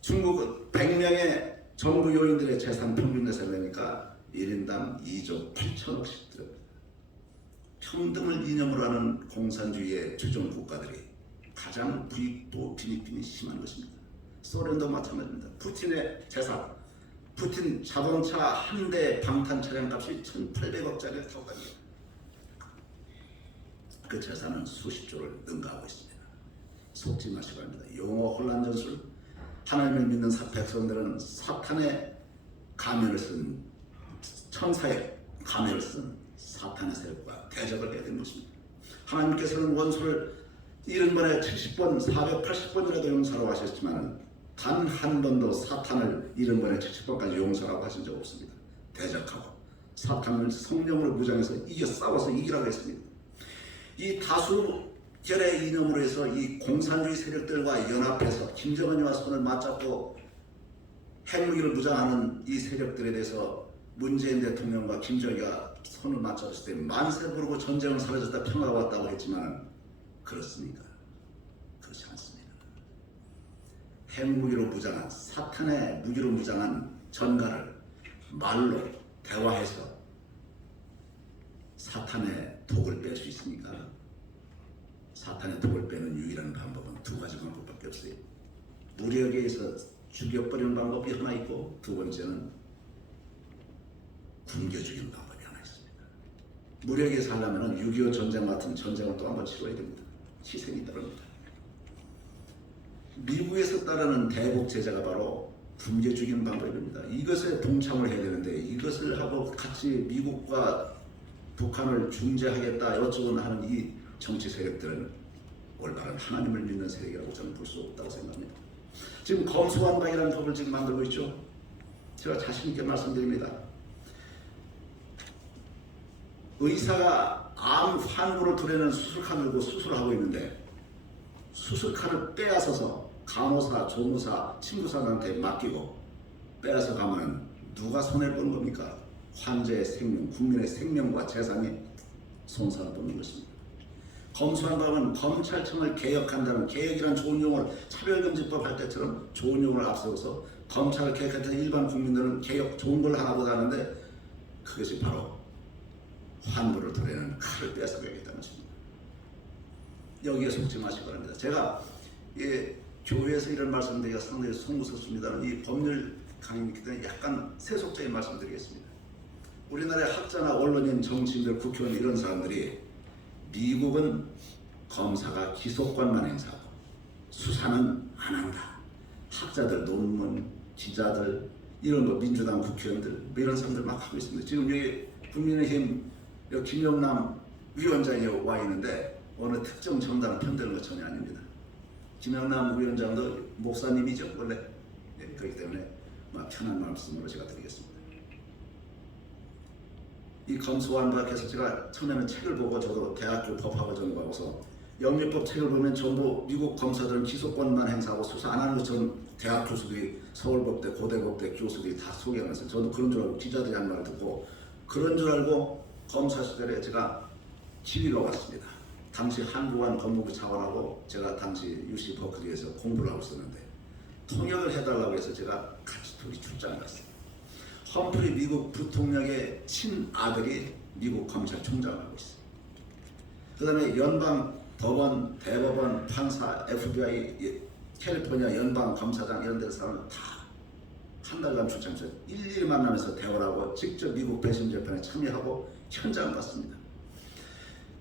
중국은 100명의 정부 요인들의 재산 평균 내세를 내니까 1인당 2조 8천억씩 들어갑니다. 평등을 이념으로 하는 공산주의의 주종 국가들이 가장 부익도 빈익빈이 심한 것입니다. 소련도 마찬가지입니다. 푸틴의 재산, 푸틴 자동차 한 대 방탄 차량 값이 1,800억짜리를 타고 다닙니다. 그 재산은 수십조를 능가하고 있습니다. 속지 마시기 바랍니다. 용어 혼란 전술, 하나님을 믿는 백성들은 사탄의 가면을 쓴 천사의 가면을 쓴 사탄의 세력과 대적을 해야 되는 것입니다. 하나님께서는 원수를 70번에 70번, 480번이라도 용서하라고 하셨지만 단 한 번도 사탄을 70번에 70번까지 용서라고 하신 적 없습니다. 대적하고 사탄을 성령으로 무장해서 싸워서 이기라고 했습니다. 이 다수결의 이념으로 해서 이 공산주의 세력들과 연합해서 김정은이와 손을 맞잡고 핵무기를 무장하는 이 세력들에 대해서 문재인 대통령과 김정일이가 손을 맞잡았을 때 만세 부르고 전쟁은 사라졌다 평화가 왔다고 했지만 그렇습니까? 그렇지 않습니다. 핵무기로 무장한 사탄의 무기로 무장한 전가를 말로 대화해서 사탄의 독을 뺄 수 있습니까? 사탄의 독을 빼는 유일한 방법은 두 가지 방법밖에 없어요. 무력에 의해서 죽여버리는 방법이 하나 있고 두 번째는 굶겨 죽이는 방법이 하나 있습니다. 무력에 의해서 하려면 6.25 전쟁 같은 전쟁을 또 한번 치러야 됩니다. 희생이 따릅니다. 미국에서 따르는 대북 제재가 바로 굶겨 죽이는 방법입니다. 이것에 동참을 해야 되는데 이것을 하고 같이 미국과 북한을 중재하겠다 어쩌고 하는 이 정치 세력들은 올바른 하나님을 믿는 세력이라고 저는 볼 수 없다고 생각합니다. 지금 검수완박이라는 법을 지금 만들고 있죠. 제가 자신 있게 말씀드립니다. 의사가 암 환부를 도려내는 수술칸을 들고 수술을 하고 있는데 수술칸을 빼앗아서 간호사, 조무사, 친구사한테 맡기고 빼앗아 가면 누가 손해를 보는 겁니까? 환자의 생명, 국민의 생명과 재산이 손상을 보는 것입니다. 검수완박은 검찰청을 개혁한다는 개혁이란 좋은 용어를 차별금지법 할 때처럼 좋은 용어를 앞세워서 검찰을 개혁할 때 일반 국민들은 개혁 좋은 걸 하나보다 하는데 그것이 바로 환부를 도려내는 칼을 빼앗아가겠다는 것입니다. 여기에 속지 마시기 바랍니다. 제가 교회에서 이런 말씀드리기가 상당히 송구스럽습니다는 이 법률 강의이기 때문에 약간 세속적인 말씀드리겠습니다. 우리나라의 학자나 언론인, 정치인들, 국회의원 이런 사람들이 미국은 검사가 기소권만 행사하고 수사는 안 한다. 학자들, 논문, 기자들, 이런 거 민주당 국회의원들 뭐 이런 사람들 막 하고 있습니다. 지금 여기 국민의힘 여기 김영남 위원장이 와 있는데 어느 특정 정당을 편드는 것 전혀 아닙니다. 김영남 위원장도 목사님이죠 원래. 예, 그렇기 때문에 편한 말씀으로 제가 드리겠습니다. 이 검수완박해서 제가 처음에는 책을 보고 저도 대학교 법학을 전공하고서 영미법 책을 보면 전부 미국 검사들은 기소권만 행사하고 수사 안 하는 것처럼 대학 교수들이 서울법대, 고대법대 교수들이 다 소개하면서 저도 그런 줄 알고 기자들이 한 말을 듣고 그런 줄 알고 검사 시절에 제가 지휘가 왔습니다. 당시 한국안 법무부 차관하고 제가 당시 UC 버클리에서 공부를 하고 있었는데 통역을 해달라고 해서 제가 같이 둘이 출장을 갔어요. 험프리 미국 부통령의 친아들이 미국 검찰총장을 하고 있어요. 그 다음에 연방 법원, 대법원, 판사, FBI, 캘리포니아 연방 검사장 이런 데 사람을 다 한 달간 출장해서 일일이 만나면서 대화를 하고 직접 미국 배심 재판에 참여하고 현장을 봤습니다.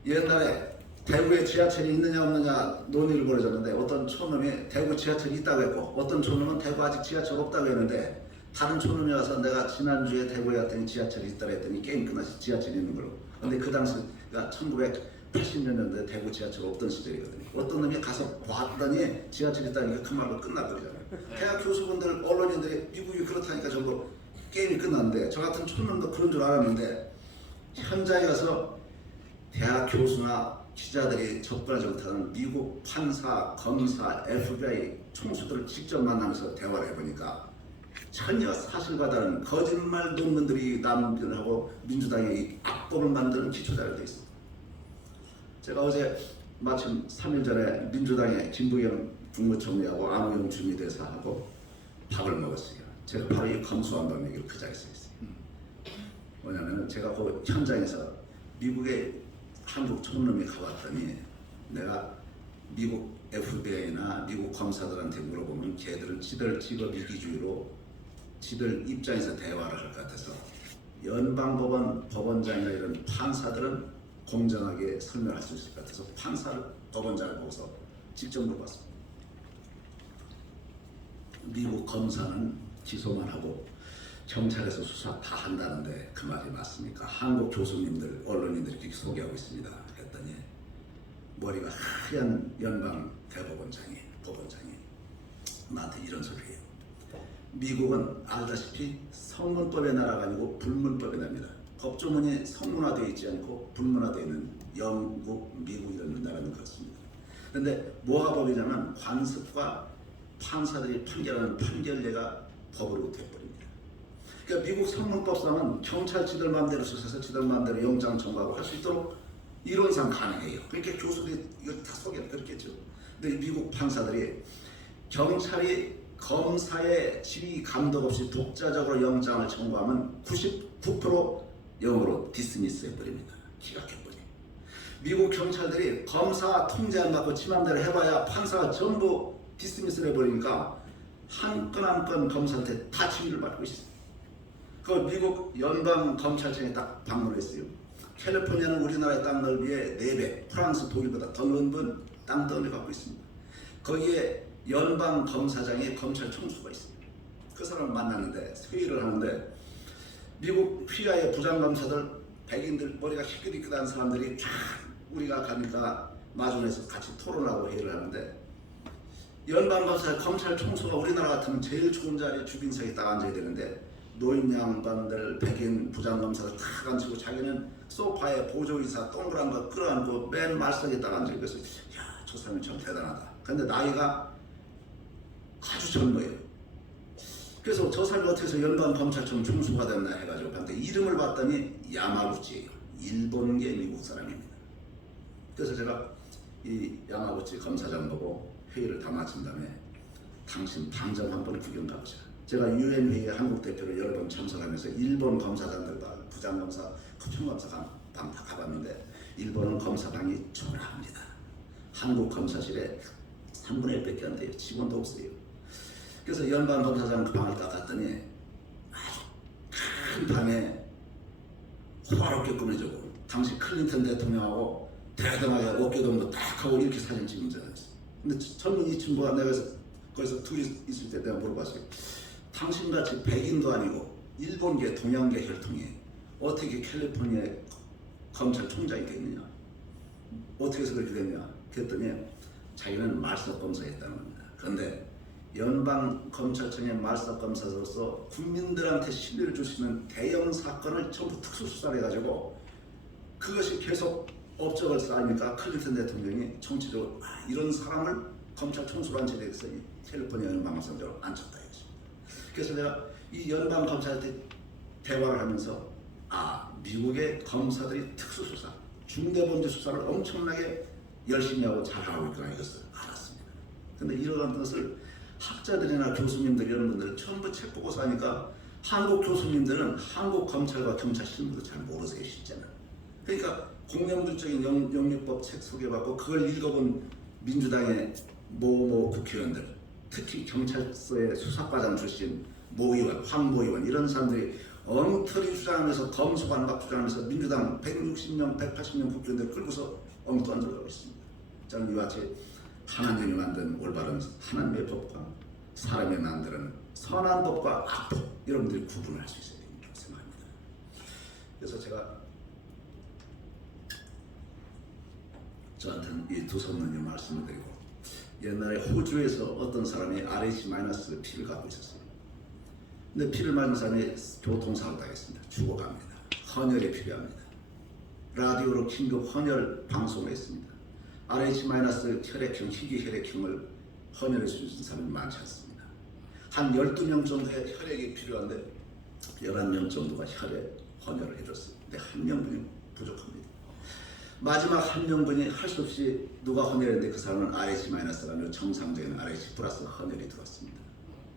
옛날에 대구에 지하철이 있느냐 없느냐 논의를 벌여졌는데 어떤 촌놈이 대구 지하철이 있다고 했고 어떤 촌놈은 대구 아직 지하철 없다고 했는데 다른 촌놈이 와서 내가 지난주에 대구에 갔더니 지하철이 있다고 했더니 게임 끝나서 지하철이 있는 걸로. 근데 그 당시가 1980년대 대구 지하철 없던 시절이거든요. 어떤 놈이 가서 봤더니 지하철이 있다니까 그 말로 끝나버리잖아요. 대학 교수분들, 언론인들이 미국이 그렇다니까 전부 게임이 끝났는데 저 같은 촌놈도 그런 줄 알았는데 현장에 가서 대학 교수나 기자들이 접근하지 못하는 미국 판사, 검사, FBI 총수들을 직접 만나면서 대화를 해보니까 전혀 사실과 다른 거짓말 논문들이 남들하고 민주당이 악법을 만드는 기초자료가 되어 있습니다. 제가 어제 마침 3일 전에 민주당의 김부겸 국무총리하고 안호영 주미대사하고 밥을 먹었어요. 제가 바로 이 검수완박 얘기를 그 자리에서 했어요. 뭐냐면 제가 그 현장에서 미국에 한국 촌놈이 가봤더니 내가 미국 FBI나 미국 검사들한테 물어보면 걔들은 지들 직업 이기주의로 지들 입장에서 대화를 할 것 같아서 연방법원 법원장이나 이런 판사들은 공정하게 설명할 수 있을 것 같아서 판사를 법원장을 보고서 직접 물어봤습니다. 미국 검사는 기소만 하고 경찰에서 수사 다 한다는데 그 말이 맞습니까? 한국 교수님들, 언론인들이 이렇게 소개하고 있습니다. 그랬더니 머리가 하얀 연방 대법원장이 나한테 이런 소리예요. 미국은 알다시피 성문법의 나라가 아니고 불문법의 나라입니다. 법조문이 성문화되어 있지 않고 불문화되어 있는 영국, 미국 이런 나라는 그렇습니다. 그런데 뭐가 법이냐면 관습과 판사들이 판결하는 판결례가 법으로 되어버립니다. 그러니까 미국 성문법상은 경찰 지들 마음대로 수사해서 지들 마음대로 영장 청구하고 할 수 있도록 이론상 가능해요. 그러니까 교수들이 이거 다 소개를 그렇겠죠. 근데 미국 판사들이 경찰이 검사의 지휘 감독 없이 독자적으로 영장을 청구하면 99% 영어로 디스미스 해버립니다. 기각해버려요. 미국 경찰들이 검사 통제 안 받고 지 맘대로 해봐야 판사가 전부 디스미스를 해버리니까 한 건 한 건 검사한테 다 지휘를 받고 있어요. 그 미국 연방 검찰청에 딱 방문했어요. 캘리포니아는 우리나라의 땅 넓이의 4배, 프랑스, 독일보다 더 넓은 땅덩어리를 갖고 있습니다. 거기에 연방 검사장에 검찰 총수가 있어요. 그 사람을 만났는데 회의를 하는데 미국 휘하의 부장검사들, 백인들 머리가 희끗희끗한 사람들이 쫙 우리가 가니까 마중에서 같이 토론하고 회의를 하는데 연방검사 검찰 총수가 우리나라 같으면 제일 좋은 자리에 주빈석에 딱 앉아야 되는데 노인 양반들, 백인 부장검사들 딱 앉히고 자기는 소파에 보조이사 동그란 거 끌어안고 맨 말석에 딱 앉아요. 그래서 야, 저 사람이 참 대단하다. 근데 나이가 아주 젊어요. 그래서 저 사람이 어떻게 해서 연방검찰청 총수가 됐나 해가지고 근데 이름을 봤더니 야마구치예요. 일본계 미국 사람입니다. 그래서 제가 이 야마구치 검사장 보고 회의를 다 마친 다음에 당신 방점 한번 구경 가보자. 제가 UN 회의에 한국 대표로 여러 번 참석하면서 일본 검사장들과 부장검사, 총검사장 방 다 가봤는데 일본은 검사방이 초라합니다. 한국 검사실에 3분의 1밖에 안 돼요. 직원도 없어요. 그래서 연방 검사장 그 방을 딱 갔더니 아주 큰 방에 호화롭게 꾸며지고 당시 클린턴 대통령하고 대등하게 어깨동무 딱 하고 이렇게 사진 찍은 적이 있어. 근데 젊은 이 친구가 내가 거기서 둘이 있을 때 내가 물어봤어요. 당신같이 백인도 아니고 일본계 동양계 혈통이 어떻게 캘리포니아 검찰총장이 됐느냐? 어떻게 해서 그렇게 됐냐? 그랬더니 자기는 말석 검사했다는 겁니다. 그런데 연방 검찰청의 말석 검사로서 국민들한테 신뢰를 줄 수 있는 대형 사건을 전부 특수수사를 해가지고 그것이 계속 업적을 쌓으니까 클린턴 대통령이 정치적으로 이런 사람을 검찰 총수란 지대에 대해서 캘리포니아 연방검사로 앉혔다 이거죠. 그래서 내가 이 연방 검사한테 대화를 하면서 미국의 검사들이 특수수사, 중대범죄 수사를 엄청나게 열심히 하고 잘하고 있구나 이것을 알았습니다. 근데 이러한 것을 학자들이나 교수님들 이런 분들은 전부 책 보고서 하니까 한국 교수님들은 한국 검찰과 경찰 실무도 잘 모르세요 실제는. 그러니까 공명들적인 영유법 책 소개받고 그걸 읽어본 민주당의 모 국회의원들, 특히 경찰서의 수사과장 출신 모 의원, 황모 의원 이런 사람들이 엉터리 주장하면서 검소관박 주장하면서 민주당 160명, 180명 국회의원들 끌고서 엉뚱한 소리를 하고 있습니다. 저는 이와 같이 하나님이 만든 올바른 하나님의 법과 사람이 만드는 선한 법과 악법 여러분들이 구분할 수 있어야 된다고 생각합니다. 그래서 제가 저한테는 이 두 선생님 말씀을 드리고 옛날에 호주에서 어떤 사람이 RH- 피를 갖고 있었어요. 근데 피를 맞은 사람이 교통사고 당했습니다. 죽어갑니다. 헌혈이 필요합니다. 라디오로 긴급 헌혈 방송을 했습니다. RH- 혈액형, 희귀 혈액형을 헌혈해 주신 사람이 많지 않습니다. 한 12명 정도의 혈액이 필요한데 11명 정도가 헌혈을 해줬어요. 근데 한 명분이 부족합니다. 마지막 한 명분이 할 수 없이 누가 헌혈했는데 그 사람은 RH-라며 정상적인 RH+ 헌혈이 들어왔습니다.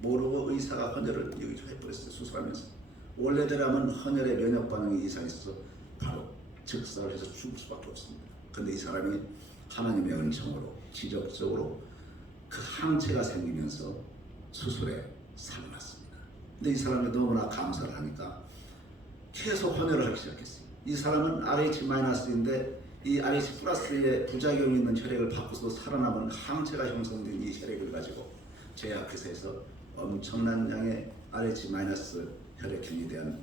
모르고 의사가 헌혈을 여기서 해버렸어요. 수술하면서. 원래대로라면 헌혈에 면역 반응이 이상이 있어서 바로 즉사를 해서 죽을 수밖에 없습니다. 근데 이 사람이 하나님의 은총으로 기적적으로 그 항체가 생기면서 수술에 살아났습니다. 근데 이 사람이 너무나 감사를 하니까 계속 헌혈을 하기 시작했어요. 이 사람은 RH-인데 이 RH+의 부작용이 있는 혈액을 바꿔서 살아남은 항체가 형성된 이 혈액을 가지고 제약회사에서 엄청난 양의 RH- 혈액형에 대한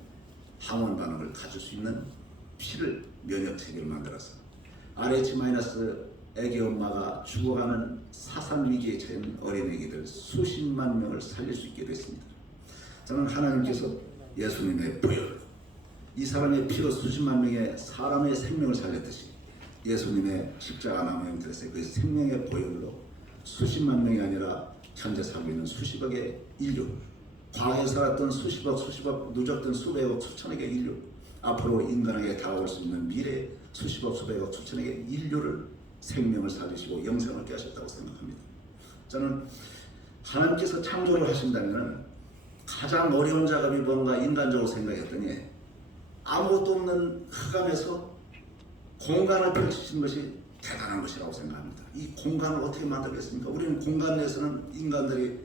항원 반응을 가질 수 있는 피를 면역체계를 만들어서 RH- 애기 엄마가 죽어가는 사상 위기에 처한 어린애기들 수십만 명을 살릴 수 있게 됐습니다. 저는 하나님께서 예수님의 보혈로 이 사람의 피로 수십만 명의 사람의 생명을 살렸듯이 예수님의 십자가 나무 형태에서 그 생명의 보혈로 수십만 명이 아니라 현재 살고 있는 수십억의 인류, 과거에 살았던 수십억, 누적된 수백억, 수천억의 인류, 앞으로 인간에게 다가올 수 있는 미래 수십억, 수백억, 수천억의 인류를 생명을 살리시고 영생을 깨하셨다고 생각합니다. 저는 하나님께서 창조를 하신다면 가장 어려운 작업이 뭔가 인간적으로 생각했더니 아무것도 없는 흑암에서 공간을 펼치신 것이 대단한 것이라고 생각합니다. 이 공간을 어떻게 만들겠습니까? 우리는 공간 내에서는 인간들이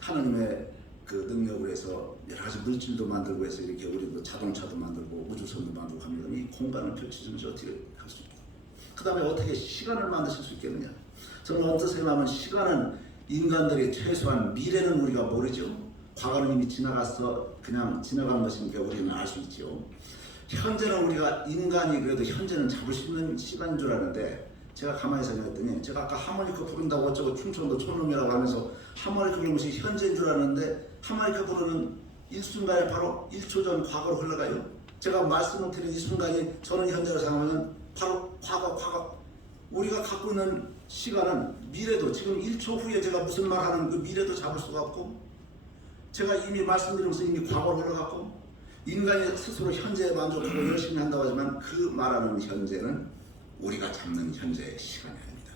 하나님의 그 능력으로 해서 여러 가지 물질도 만들고 해서 이렇게 우리도 자동차도 만들고 우주선도 만들고 합니다. 이 공간을 펼치신 것이 어떻게 할 수 있겠어요? 그 다음에 어떻게 시간을 만드실 수 있겠느냐? 저는 언뜻 생각하면 시간은 인간들이 최소한 미래는 우리가 모르죠. 과거는 이미 지나가서 그냥 지나간 것이니까 우리는 알 수 있죠. 현재는 우리가 인간이 그래도 현재는 잡을 수 있는 시간인 줄 아는데 제가 가만히 생각했더니 제가 아까 하모니카 부른다고 어쩌고 충청도 촌놈이라고 하면서 하모니카 부르는 것이 현재인 줄 아는데 하모니카 부르는 일순간에 바로 1초 전 과거로 흘러가요. 제가 말씀을 드린 이 순간이 저는 현재로 생각하면 바로 과거 우리가 갖고 있는 시간은 미래도 지금 1초 후에 제가 무슨 말 하는 그 미래도 잡을 수가 없고 제가 이미 말씀드리면서 이미 과거로 흘러갔고 인간이 스스로 현재에 만족하고 열심히 한다고 하지만 그 말하는 현재는 우리가 잡는 현재의 시간이 아닙니다.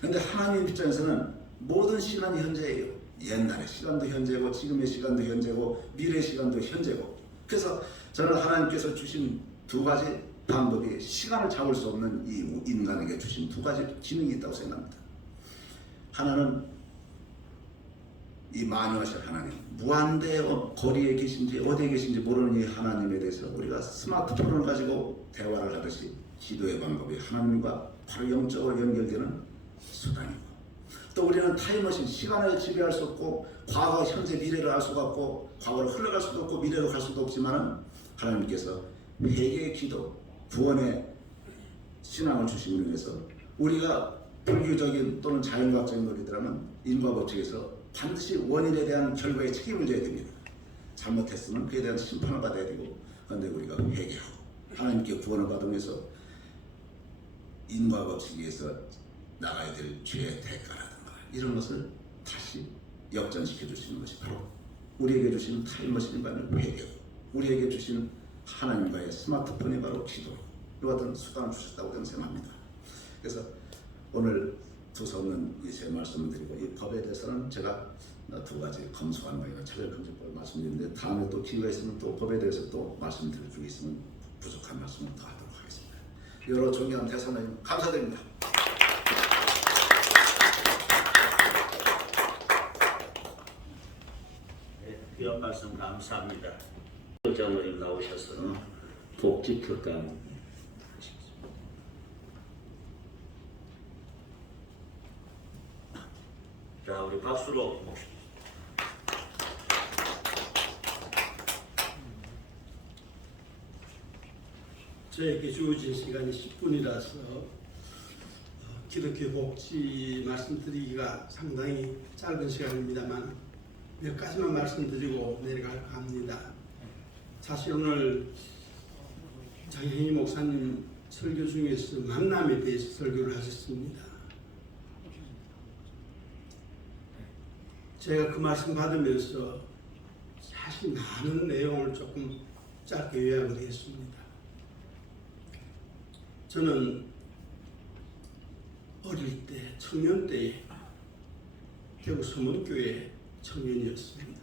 그런데 하나님 입장에서는 모든 시간이 현재예요. 옛날의 시간도 현재고 지금의 시간도 현재고 미래의 시간도 현재고 그래서 저는 하나님께서 주신 두 가지 방법이 시간을 잡을 수 없는 이 인간에게 주신 두 가지 기능이 있다고 생각합니다. 하나는 이 만유하실 하나님, 무한대 거리에 계신지 어디에 계신지 모르는 이 하나님에 대해서 우리가 스마트폰을 가지고 대화를 하듯이 기도의 방법이 하나님과 바로 영적으로 연결되는 수단이고, 또 우리는 타임머신, 시간을 지배할 수 없고 과거, 현재, 미래를 알 수가 없고 과거로 흘러갈 수도 없고 미래로 갈 수도 없지만은 하나님께서 회개의 기도, 구원의 신앙을 주심으로 인해서 우리가 불교적인 또는 자연과학적인 것이더라면 인과 법칙에서 반드시 원인에 대한 결과에 책임을 져야 됩니다. 잘못했으면 그에 대한 심판을 받아야 되고, 그런데 우리가 회개하고 하나님께 구원을 받으면서 인과 법칙에서 나가야 될 죄의 대가라든가 이런 것을 다시 역전시켜 주시는 것이 바로 우리에게 주신 타임머신과는 회개고, 우리에게 주신 하나님과의 스마트폰이 바로 기도, 이와 같은 수단을 주셨다고 저는 생각합니다. 그래서 오늘 두서 없는 이 제 말씀을 드리고, 이 법에 대해서는 제가 두 가지 검수관과의 차별금지법을 말씀드리는데, 다음에 또 기회가 있으면 또 법에 대해서 또 말씀드릴 수 있으면 부족한 말씀을 더 하도록 하겠습니다. 여러 존경하는 대사님 감사드립니다. 네, 귀한 말씀 감사합니다. 장로님 나오셔서 복지 특강 자, 우리 박수로 봅시다. 저에게 주어진 시간이 10분이라서 기독교 복지 말씀드리기가 상당히 짧은 시간입니다만 몇 가지만 말씀드리고 내려갈까 합니다. 사실 오늘 장혜희 목사님 설교 중에서 만남에 대해서 설교를 하셨습니다. 제가 그 말씀 받으면서 사실 많은 내용을 조금 짧게 요약을 했습니다. 저는 어릴 때, 청년 때에 대구 서문교회 청년이었습니다.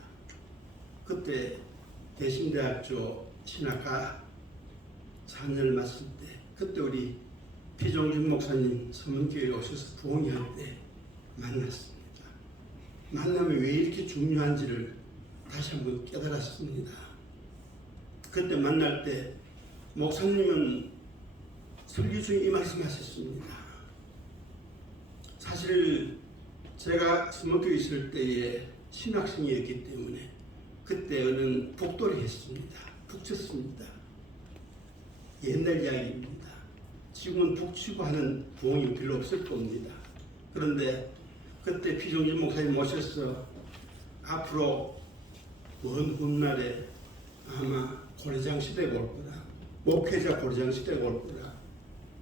그때 대신대학교 신학과 4년을 마칠 때, 그때 우리 피종준 목사님 서문교회에 오셔서 부흥회할 때 만났습니다. 만남이 왜 이렇게 중요한지를 다시 한번 깨달았습니다. 그때 만날 때 목사님은 설교 중에 이 말씀하셨습니다. 사실 제가 서문교에 있을 때에 신학생이었기 때문에 그때는 북도를 했습니다. 북쳤습니다. 옛날 이야기입니다. 지금은 북치고 하는 부흥이 별로 없을 겁니다. 그런데 그때 피종진 목사님 모셔서 앞으로 먼 훗날에 아마 고려장 시대가 올 거다. 목회자 고려장 시대가 올 거다.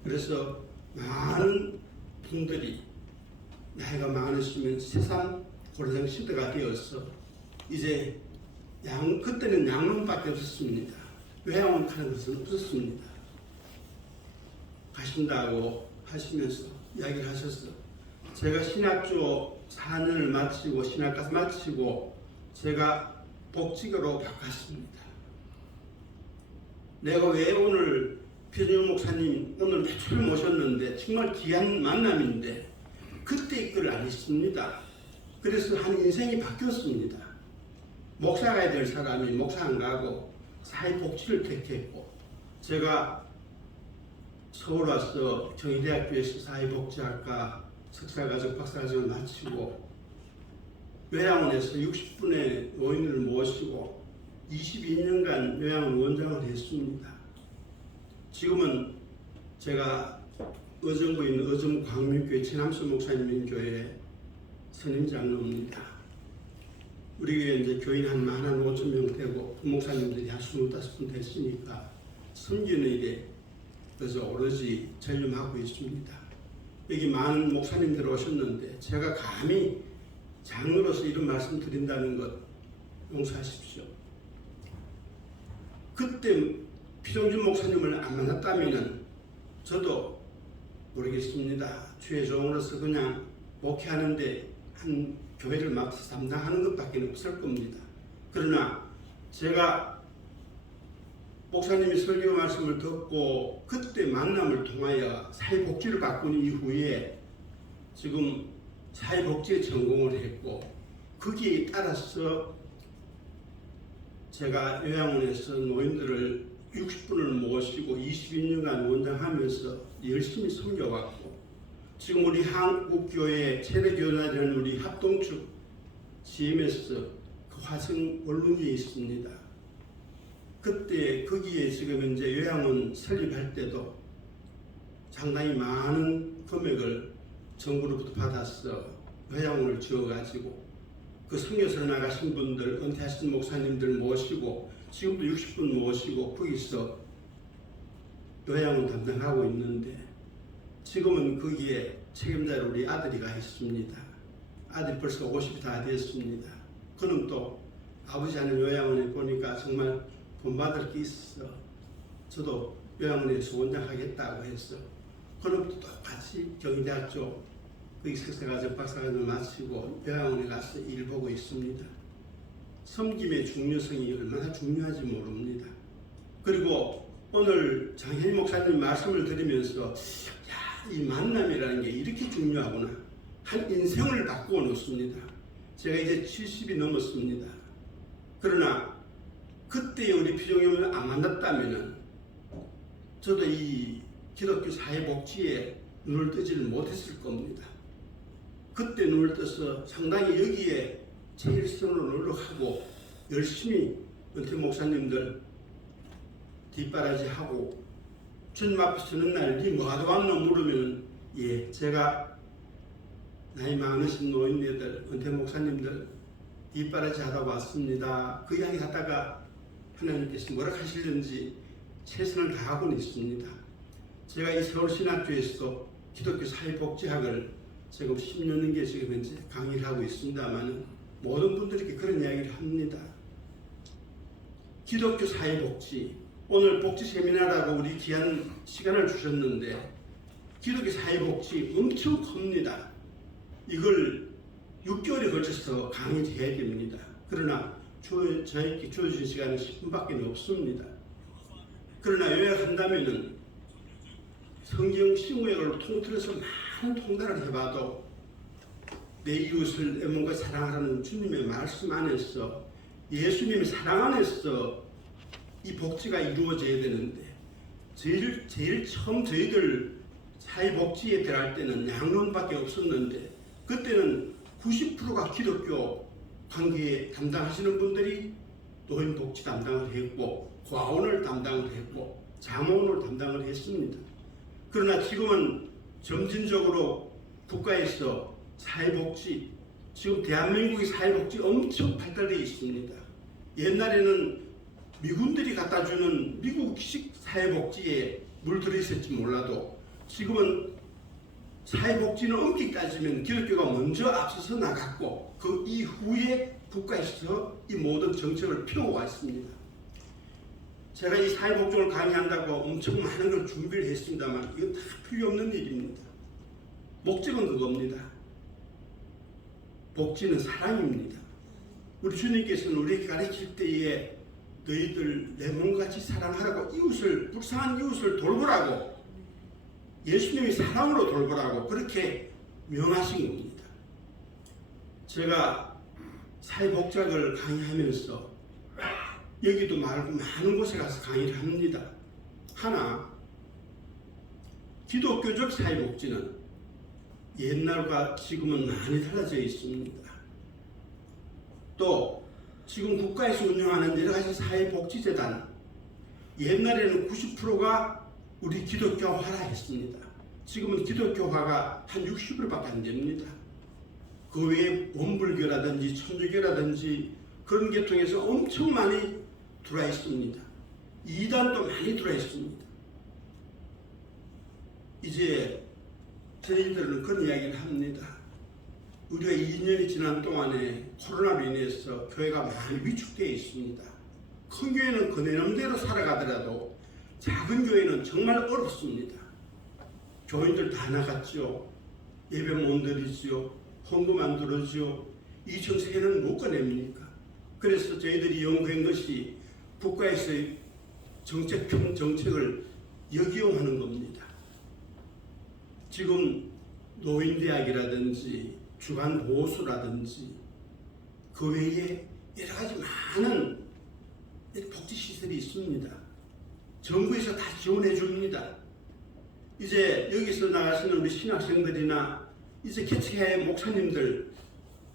그래서 많은 분들이 나이가 많으시면 세상 고려장 시대가 되어서 이제 그때는 양론밖에 없었습니다. 외양원 가는 것은 없었습니다. 가신다고 하시면서 이야기를 하셔서 제가 신학교 4년을 마치고 신학과서 마치고 제가 복직으로 바꿨습니다. 내가 왜 오늘 표준 목사님 오늘 매출 모셨는데 정말 귀한 만남인데 그때 이걸 안 했습니다. 그래서 한 인생이 바뀌었습니다. 목사 가야 될 사람이 목사 안 가고 사회복지를 택했고, 제가 서울 와서 정의대학교에서 사회복지학과 석사과정, 박사과정을 마치고 요양원에서 60분의 노인을 모시고 22년간 요양원 원장을 했습니다. 지금은 제가 의정부에 있는 의정부 광명교회 최남수 목사님 교회 선임장로입니다. 우리 교회 이제 교인 한 15,000명 되고 부목사님들이 한 25분 됐으니까 섬기는 일에 그래서 오로지 전념하고 있습니다. 여기 많은 목사님들 오셨는데 제가 감히 장로로서 이런 말씀 드린다는 것 용서하십시오. 그때 피종준 목사님을 안 만났다면 저도 모르겠습니다. 최종으로서 그냥 목회하는데 한 교회를 막 담당하는 것밖에 없을 겁니다. 그러나 제가 목사님이 설교 말씀을 듣고 그때 만남을 통하여 사회복지를 바꾼 이후에 지금 사회복지에 전공을 했고 거기에 따라서 제가 요양원에서 노인들을 60분을 모시고 22년간 원장하면서 열심히 섬겨왔고, 지금 우리 한국교회 체력교단이라는 우리 합동축 GMS 그 화성 원룸이 있습니다. 그때 거기에 지금 현재 요양원 설립할 때도 상당히 많은 금액을 정부로부터 받아서 요양원을 지어가지고 그 선교사로 나가신 분들, 은퇴하신 목사님들 모시고 지금도 60분 모시고 거기서 요양원 담당하고 있는데, 지금은 거기에 책임자로 우리 아들이 가 있습니다. 아들이 벌써 50이 다 됐습니다. 그는 또 아버지 하는 요양원에 보니까 정말 본받을 게 있어. 저도 요양원에서 원장하겠다고 해서 그는 또 똑같이 경희대학 쪽 거기 석사과정 박사과정을 마치고 요양원에 가서 일 보고 있습니다. 섬김의 중요성이 얼마나 중요한지 모릅니다. 그리고 오늘 장현희 목사님 말씀을 들으면서 이 만남이라는 게 이렇게 중요하구나. 한 인생을 바꾸어 놓습니다. 제가 이제 70이 넘었습니다. 그러나 그때 우리 피종형을 안 만났다면 저도 이 기독교 사회복지에 눈을 뜨지를 못했을 겁니다. 그때 눈을 떠서 상당히 여기에 제일성으로 노력하고 열심히 은퇴 목사님들 뒷바라지하고 주님 앞에 서는 날 니 뭐 하다 왔노 물으면 예 제가 나이 많으신 노인네들 은퇴 목사님들 뒷바라지 하다 왔습니다. 그 이야기 하다가 하나님께서 뭐라 하시는지 최선을 다하고는 있습니다. 제가 이 서울신학교에서도 기독교 사회복지학을 지금 10년 넘게 지금 현재 강의를 하고 있습니다만 모든 분들에게 그런 이야기를 합니다. 기독교 사회복지, 오늘 복지 세미나라고 우리 귀한 시간을 주셨는데 기독교 사회복지 엄청 큽니다. 이걸 6개월에 걸쳐서 강의해야 됩니다. 그러나 저에게 주어진 시간은 10분밖에 없습니다. 그러나 요약한다면은 성경 신구약을 통틀어서 많은 통달을 해봐도 내 이웃을 내 몸과 사랑하라는 주님의 말씀 안에서 예수님의 사랑 안에서 이 복지가 이루어져야 되는데 제일 처음 저희들 사회복지에 들어갈 때는 양론밖에 없었는데 그때는 90%가 기독교 관계에 담당하시는 분들이 노인복지 담당을 했고 과원을 담당을 했고 자문을 담당을 했습니다. 그러나 지금은 점진적으로 국가에서 사회복지, 지금 대한민국의 사회복지 엄청 발달되어 있습니다. 옛날에는 미군들이 갖다주는 미국식 사회복지에 물들어 있을지 몰라도 지금은 사회복지는 엄밀히 따지면 기독교가 먼저 앞서서 나갔고 그 이후에 국가에서 이 모든 정책을 펴오고 있습니다. 제가 이 사회복지를 강의한다고 엄청 많은 걸 준비를 했습니다만 이건 다 필요 없는 일입니다. 목적은 그겁니다. 복지는 사랑입니다. 우리 주님께서는 우리에게 가르칠 때에 너희들 내 몸같이 사랑하라고 이웃을 불쌍한 이웃을 돌보라고 예수님이 사랑으로 돌보라고 그렇게 명하신 겁니다. 제가 사회복지학을 강의하면서 여기도 말고 많은 곳에 가서 강의를 합니다. 하나, 기독교적 사회복지는 옛날과 지금은 많이 달라져 있습니다. 또 지금 국가에서 운영하는 여러 가지 사회복지재단, 옛날에는 90%가 우리 기독교화라 했습니다. 지금은 기독교화가 한 60%밖에 안 됩니다. 그 외에 원불교라든지 천주교라든지 그런 계통에서 엄청 많이 들어와 있습니다. 이단도 많이 들어와 있습니다. 이제 저희들은 그런 이야기를 합니다. 우리가 2년이 지난 동안에 코로나로 인해서 교회가 많이 위축되어 있습니다. 큰 교회는 그 내놈대로 살아가더라도 작은 교회는 정말 어렵습니다. 교인들 다 나갔죠. 예배 못 드리죠. 헌금 안 들어죠. 2,000세는 못 꺼냅니까? 그래서 저희들이 연구한 것이 국가에서의 정책을 역이용하는 겁니다. 지금 노인대학이라든지 주간보호소라든지 그 외에 여러 가지 많은 복지시설이 있습니다. 정부에서 다 지원해 줍니다. 이제 여기서 나가시는 우리 신학생들이나 이제 개척회 목사님들,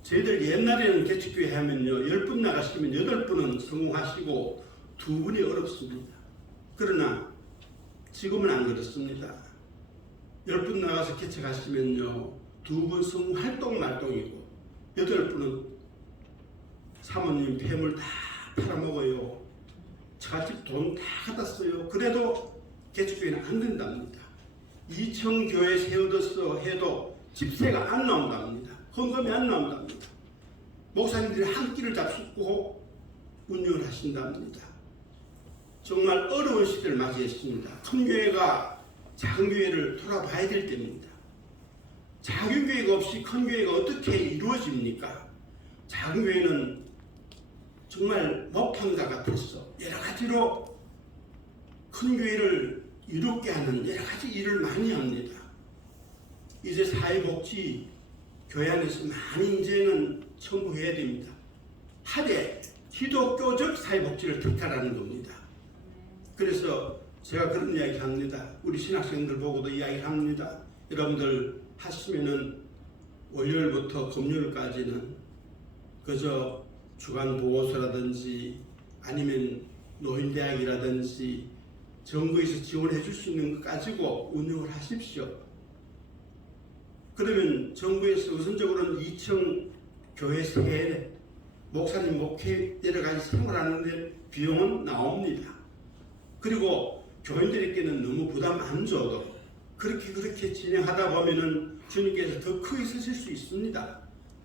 저희들 옛날에는 개척교회 하면요 10분 나가시면 8분은 성공하시고 2분이 어렵습니다. 그러나 지금은 안 그렇습니다. 10분 나가서 개척하시면요 2분 성공활동 말동이고 8분은 사모님 폐물 다 팔아먹어요. 처갓집 돈 다 갖다 써요. 그래도 개척교회는 안 된답니다. 2천 교회 세워뒀어 해도 집세가 안 나온답니다. 헌금이 안 나온답니다. 목사님들이 한 끼를 잡수고 운영을 하신답니다. 정말 어려운 시대를 맞이했습니다. 큰 교회가 작은 교회를 돌아봐야 될 때입니다. 작은 교회가 없이 큰 교회가 어떻게 이루어집니까? 작은 교회는 정말 목판과 같아서 여러 가지로 큰 교회를 이롭게 하는 여러 가지 일을 많이 합니다. 이제 사회복지 교회 안에서 많이 이제는 청구해야 됩니다. 하되 기독교적 사회복지를 택하라는 겁니다. 그래서 제가 그런 이야기 합니다. 우리 신학생들 보고도 이야기를 합니다. 여러분들 하시면은 월요일부터 금요일까지는 그저 주간 보고서라든지 아니면 노인대학이라든지 정부에서 지원해 줄 수 있는 것 가지고 운영을 하십시오. 그러면 정부에서 우선적으로는 2층 교회 세례, 목사님 목회 여러 가지 생활하는데 비용은 나옵니다. 그리고 교인들에게는 너무 부담 안 줘도 그렇게 진행하다 보면은 주님께서 더 크게 쓰실 수 있습니다.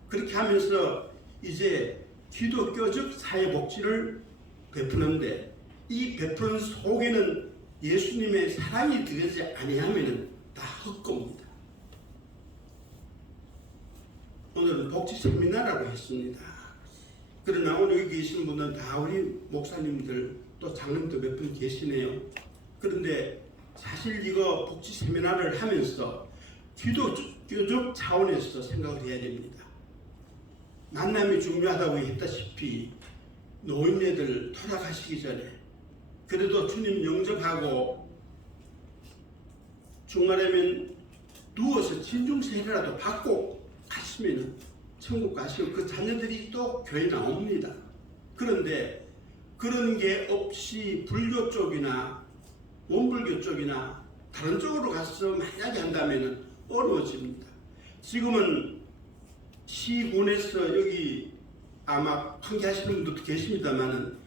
그렇게 하면서 이제 기독교적 사회복지를 베푸는데 이 베푸는 속에는 예수님의 사랑이 들어가지 아니하면 다 헛겁니다. 오늘은 복지 세미나라고 했습니다. 그러나 오늘 여기 계신 분은 다 우리 목사님들 또 장로님도 몇 분 계시네요. 그런데 사실 이거 복지 세미나를 하면서 기독교적 차원에서 생각을 해야 됩니다. 만남이 중요하다고 했다시피 노인네들 돌아가시기 전에 그래도 주님 영접하고 주말에면 누워서 진중세례라도 받고 가시면 천국 가시고 그 자녀들이 또 교회 나옵니다. 그런데 그런 게 없이 불교 쪽이나 원불교 쪽이나 다른 쪽으로 가서 만약에 한다면 어려워집니다. 지금은 시군에서 여기 아마 판매하시는 분들도 계십니다만은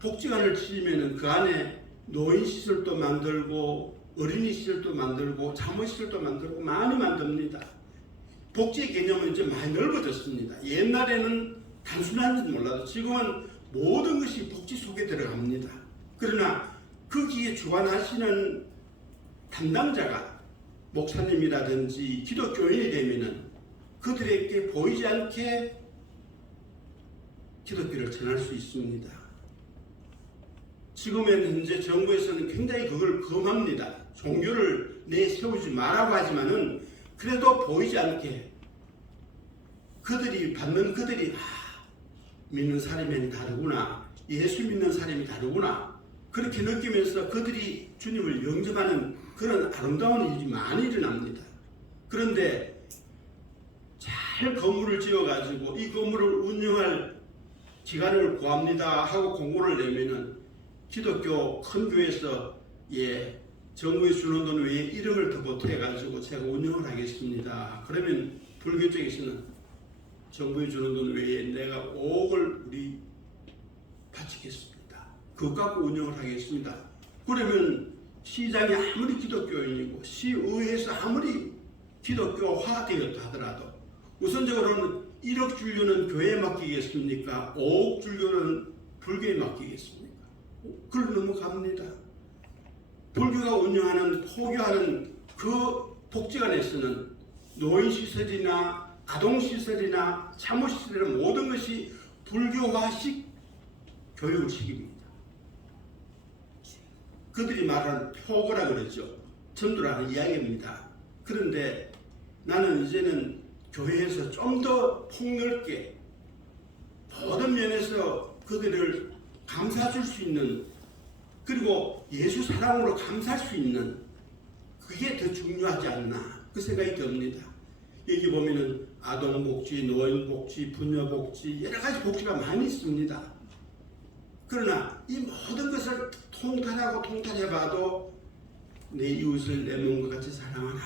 복지관을 치면은 그 안에 노인시설도 만들고 어린이시설도 만들고 잠원시설도 만들고 많이 만듭니다. 복지의 개념은 이제 많이 넓어졌습니다. 옛날에는 단순한지 몰라도 지금은 모든 것이 복지 속에 들어갑니다. 그러나 거기에 주관하시는 담당자가 목사님이라든지 기독교인이 되면은 그들에게 보이지 않게 기독교를 전할 수 있습니다. 지금은 현재 정부에서는 굉장히 그걸 금합니다. 종교를 내세우지 말라고 하지만은 그래도 보이지 않게 그들이 받는 그들이 믿는 사람이 다르구나, 예수 믿는 사람이 다르구나 그렇게 느끼면서 그들이 주님을 영접하는 그런 아름다운 일이 많이 일어납니다. 그런데 잘 건물을 지어가지고 이 건물을 운영할 기간을 구합니다 하고 공고를 내면은 기독교 큰 교회에서 정부에 주는 돈 외에 1억을 더 보태가지고 제가 운영을 하겠습니다. 그러면 불교 쪽에서는 정부에 주는 돈 외에 내가 5억을 우리 바치겠습니다. 그거 갖고 운영을 하겠습니다. 그러면 시장이 아무리 기독교인이고 시의회에서 아무리 기독교화 되었다 하더라도 우선적으로는 1억 주려는 교회에 맡기겠습니까? 5억 주려는 불교에 맡기겠습니까? 그걸 넘어갑니다. 불교가 운영하는 포교하는 그 복지관에서는 노인시설이나 아동시설이나 참호시설이나 모든 것이 불교화식 교육을 시킵니다. 그들이 말하는 표고라 그러죠. 전도라는 이야기입니다. 그런데 나는 이제는 교회에서 좀 더 폭넓게 모든 면에서 그들을 감싸줄 수 있는, 그리고 예수 사랑으로 감쌀 수 있는, 그게 더 중요하지 않나 그 생각이 듭니다. 여기 보면은 아동복지, 노인복지, 부녀복지, 여러 가지 복지가 많이 있습니다. 그러나 이 모든 것을 통달하고 통달해봐도 내 이웃을 내 몸과 같이 사랑하라,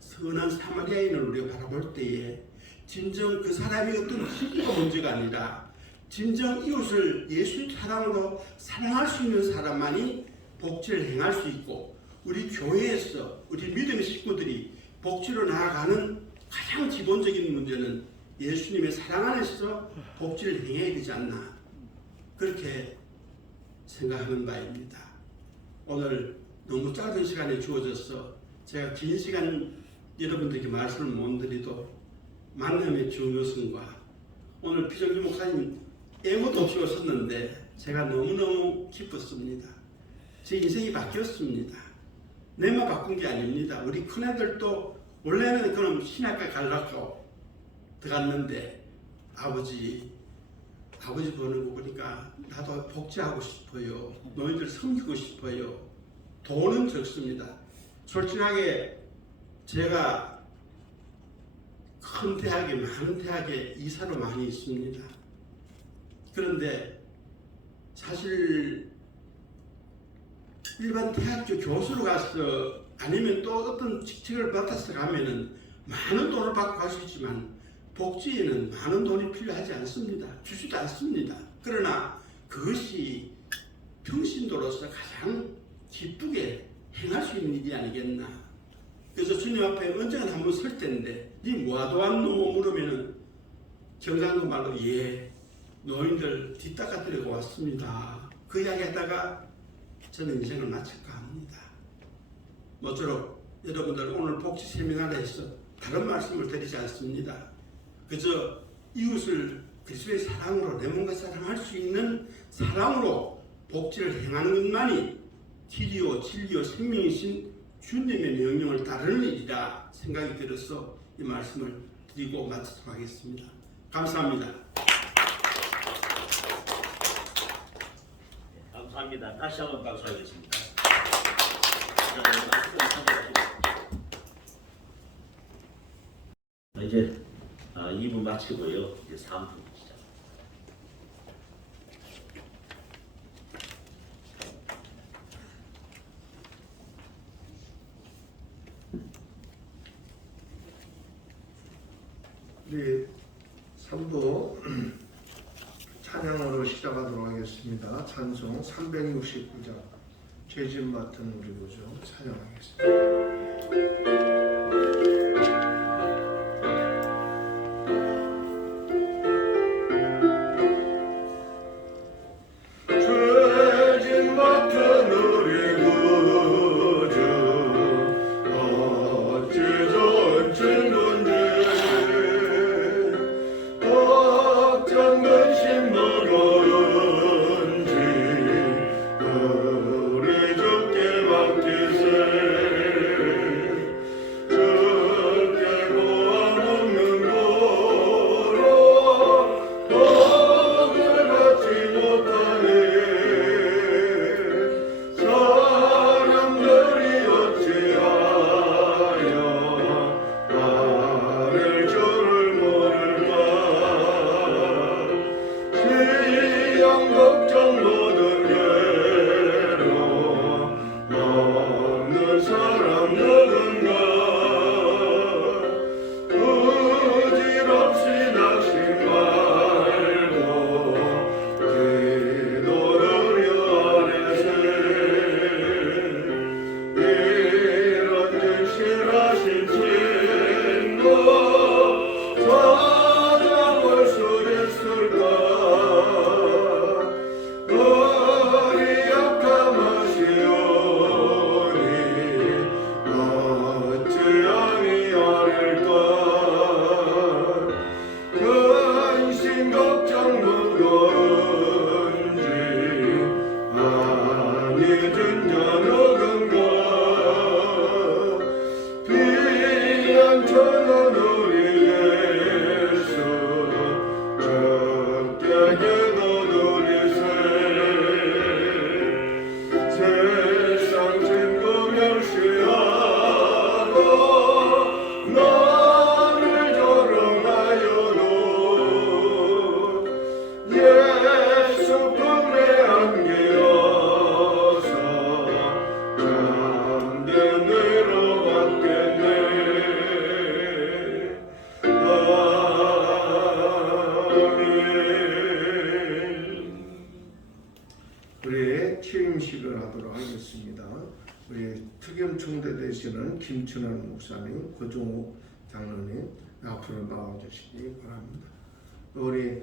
선한 사마리아인을 우리가 바라볼 때에 진정 그 사람이 어떤 기부가 문제가 아니라 진정 이웃을 예수의 사랑으로 사랑할 수 있는 사람만이 복지를 행할 수 있고, 우리 교회에서 우리 믿음의 식구들이 복지로 나아가는 가장 기본적인 문제는 예수님의 사랑 안에서 복지를 행해야 되지 않나, 그렇게 생각하는 바입니다. 오늘 너무 짧은 시간에 주어져서 제가 긴 시간 여러분들에게 말씀을 못 드리도 만남의 중요성과, 오늘 피정주 목사님 애무도 없이 오셨는데 제가 너무너무 기뻤습니다. 제 인생이 바뀌었습니다. 내만 바꾼 게 아닙니다. 우리 큰애들도 원래는 그럼 신학과 가려고 들어갔는데 아버지 보는 거 보니까 나도 복지하고 싶어요. 너희들 섬기고 싶어요. 돈은 적습니다. 솔직하게 제가 큰 대학에, 많은 대학에 이사로 많이 있습니다. 그런데 사실 일반 대학교 교수로 가서 아니면 또 어떤 직책을 맡아서 가면은 많은 돈을 받고 갈 수 있지만 복지에는 많은 돈이 필요하지 않습니다. 주지도 않습니다. 그러나 그것이 평신도로서 가장 기쁘게 행할 수 있는 일이 아니겠나. 그래서 주님 앞에 언젠가 한번 설 텐데 니 뭐하러 왔노? 물으면은 경상도 말로 예, 노인들 뒷닦아드리고 왔습니다. 그 이야기 하다가 저는 인생을 마칠까 합니다. 모쪼록 여러분들 오늘 복지 세미나에서 다른 말씀을 드리지 않습니다. 그저 이웃을 그리스도의 사랑으로, 내 몸과 사랑할 수 있는 사랑으로 복지를 행하는 것만이 길이요 진리요 생명이신 주님의 명령을 따르는 일이라 생각이 들어서 이 말씀을 드리고 마치도록 하겠습니다. 감사합니다. 감사합니다. 다시 한번 박수하겠습니다. 이제 2부 마치고요. 이제 3부 시작. 우리 3부 찬양으로 시작하도록 하겠습니다. 찬송 369장 죄짐 맡은 우리 구주 찬양하겠습니다. 특임총대 되시는 김춘환 목사님, 고종욱 장로님 앞으로 나와주시기 바랍니다. 우리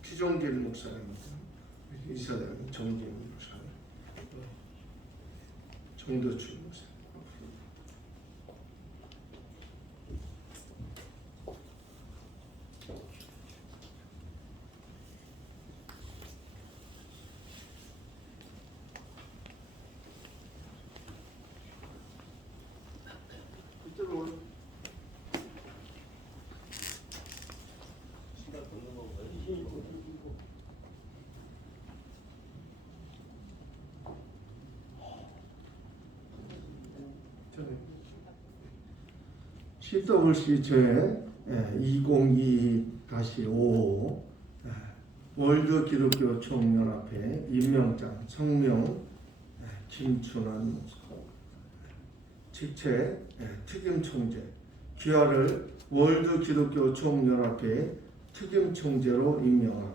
피종길 목사님, 이사장 정진 목사님, 정도춘 목사님. CWC 제 2022-55 월드 기독교 총연합회 임명장 성명 김춘환 목사 직책 특임총재 귀하를 월드 기독교 총연합회 특임총재로 임명한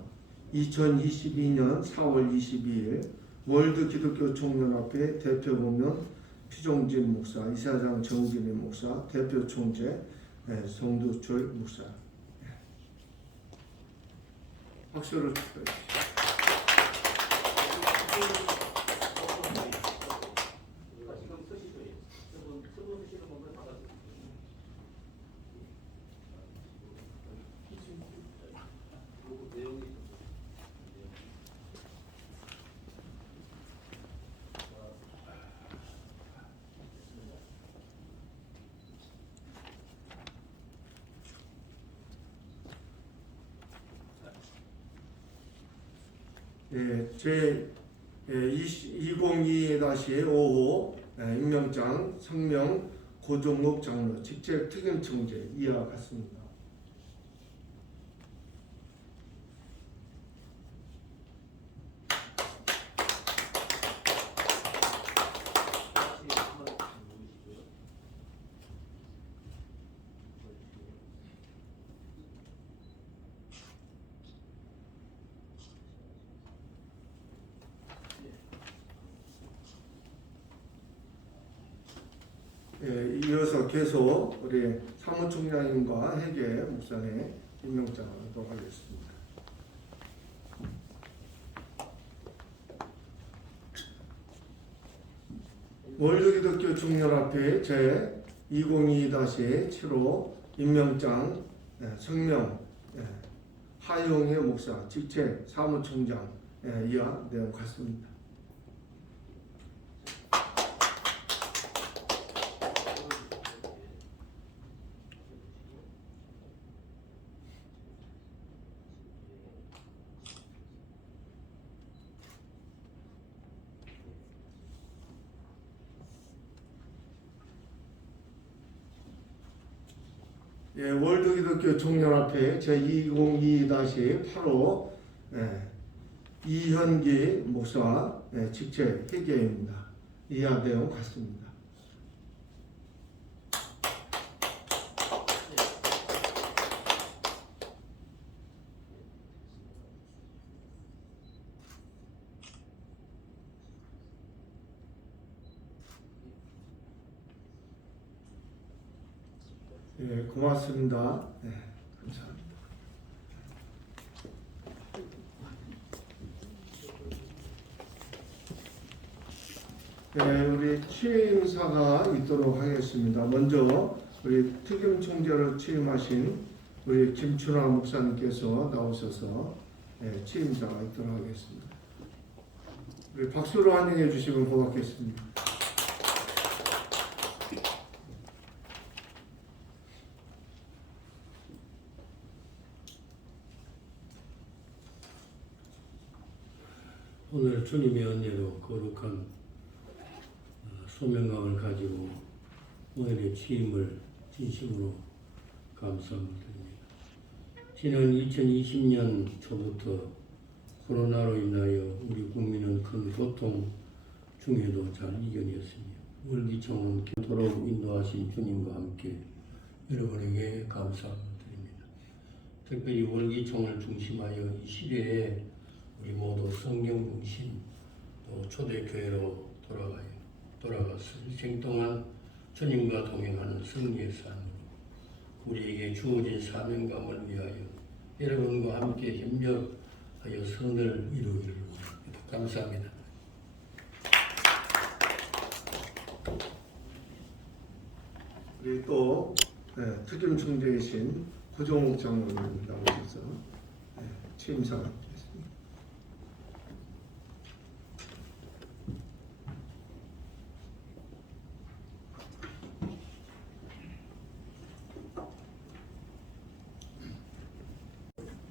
2022년 4월 22일 월드 기독교 총연합회 대표보면 피종진 목사, 이사장 정진희 목사, 대표 총재 성두철 목사. 박수를 주십시오. 제 2022-55 임명장 성명 고종욱 장로 직책 특임총재 이와 같습니다. 이어서 계속 우리 사무총장님과 회계 목사님 임명장을 하도록 하겠습니다. 월드기독교 총연합회 제 2022-75 임명장 성명 하용의 목사 직책 사무총장 이하 내용 같습니다. 월드기독교 총연합회 제2022-85 이현기 목사 직책 회계입니다. 이하 내용 같습니다. 고맙습니다. 감사합니다. 우리 취임사가 있도록 하겠습니다. 먼저 우리 특임총재로 취임하신 우리 김춘환 목사님께서 나오셔서 취임사가 있도록 하겠습니다. 우리 박수로 환영해 주시면 고맙겠습니다. 오늘 주님의 은혜로 거룩한 소명감을 가지고 오늘의 취임을 진심으로 감사합니다. 지난 2020년 초부터 코로나로 인하여 우리 국민은 큰 고통 중에도 잘 이겨냈습니다. 월기청은 도록 인도하신 주님과 함께 여러분에게 감사드립니다. 특별히 월기청을 중심하여 이 시대에 우리 모두 성경 중심 또 초대교회로 돌아가요. 돌아가서 일생 동안 주님과 동행하는 승리의 삶으로 우리에게 주어진 사명감을 위하여 여러분과 함께 협력하여 선을 이루기를 원합니다. 감사합니다. 우리 또 특임 총재이신 고종욱 장로님 나오셔서 취임사가 있습니다.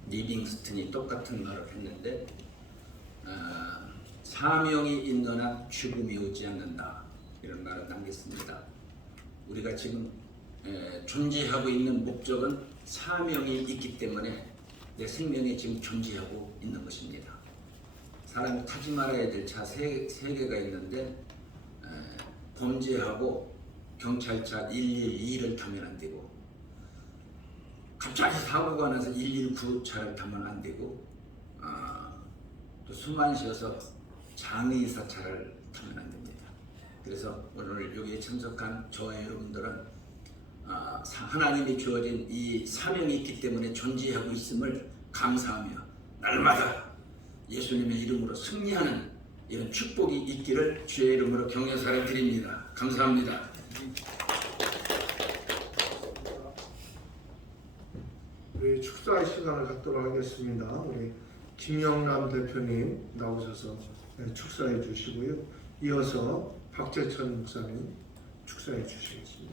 리빙스턴이 똑같은 말을 했는데 사명이 있는 한 죽음이 오지 않는다 이런 말을 남겼습니다. 우리가 지금 존재하고 있는 목적은 사명이 있기 때문에 내 생명이 지금 존재하고 있는 것입니다. 사람이 타지 말아야 될 차 세 개가 있는데 범죄하고 경찰차 112를 타면 안 되고 갑자기 사고가 나서 119차를 타면 안 되고 또 숨만 쉬어서 장의사 차를 타면 안 됩니다. 그래서 오늘 여기에 참석한 저와 여러분들은 하나님이 주어진 이 사명이 있기 때문에 존재하고 있음을 감사하며 날마다 예수님의 이름으로 승리하는 이런 축복이 있기를 주의 이름으로 격려사를 드립니다. 감사합니다. 우리 축사의 시간을 갖도록 하겠습니다. 우리 김영남 대표님 나오셔서 축사해 주시고요. 이어서 박재천 목사님 축사해 주시겠습니다.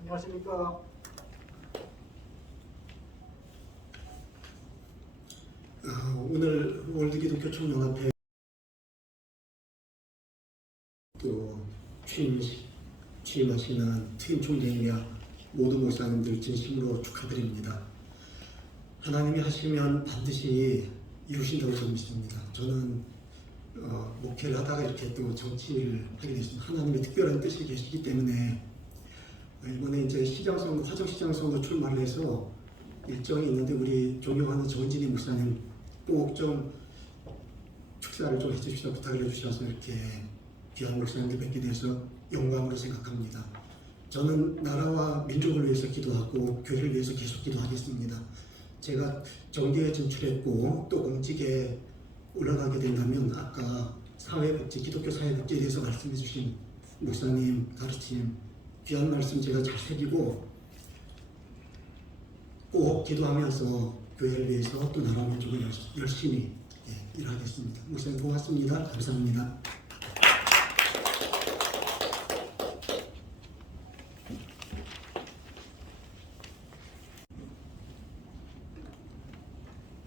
안녕하십니까. 오늘 월드기독교 총연합회 또 취임하시는 특임 총재이며 모든 목사님들 진심으로 축하드립니다. 하나님이 하시면 반드시 이루신다고 저는 믿습니다. 저는 목회를 하다가 이렇게 또 정치를 하게 됐습니다. 하나님의 특별한 뜻이 계시기 때문에 이번에 이제 시장선거, 화정시장선거 출마를 해서 일정이 있는데 우리 존경하는 정진희 목사님 꼭 좀 축사를 좀 해주시다 부탁을 해주셔서 이렇게 귀한 목사님들 뵙게 돼서 영광으로 생각합니다. 저는 나라와 민족을 위해서 기도하고 교회를 위해서 계속 기도하겠습니다. 제가 정계에 진출했고 또 공직에 올라가게 된다면 아까 사회복지, 기독교 사회복지에 대해서 말씀해 주신 목사님 가르침 귀한 말씀 제가 잘 새기고 꼭 기도하면서 교회를 위해서 또 나라 민족을 열심히 일하겠습니다. 목사님 고맙습니다. 감사합니다.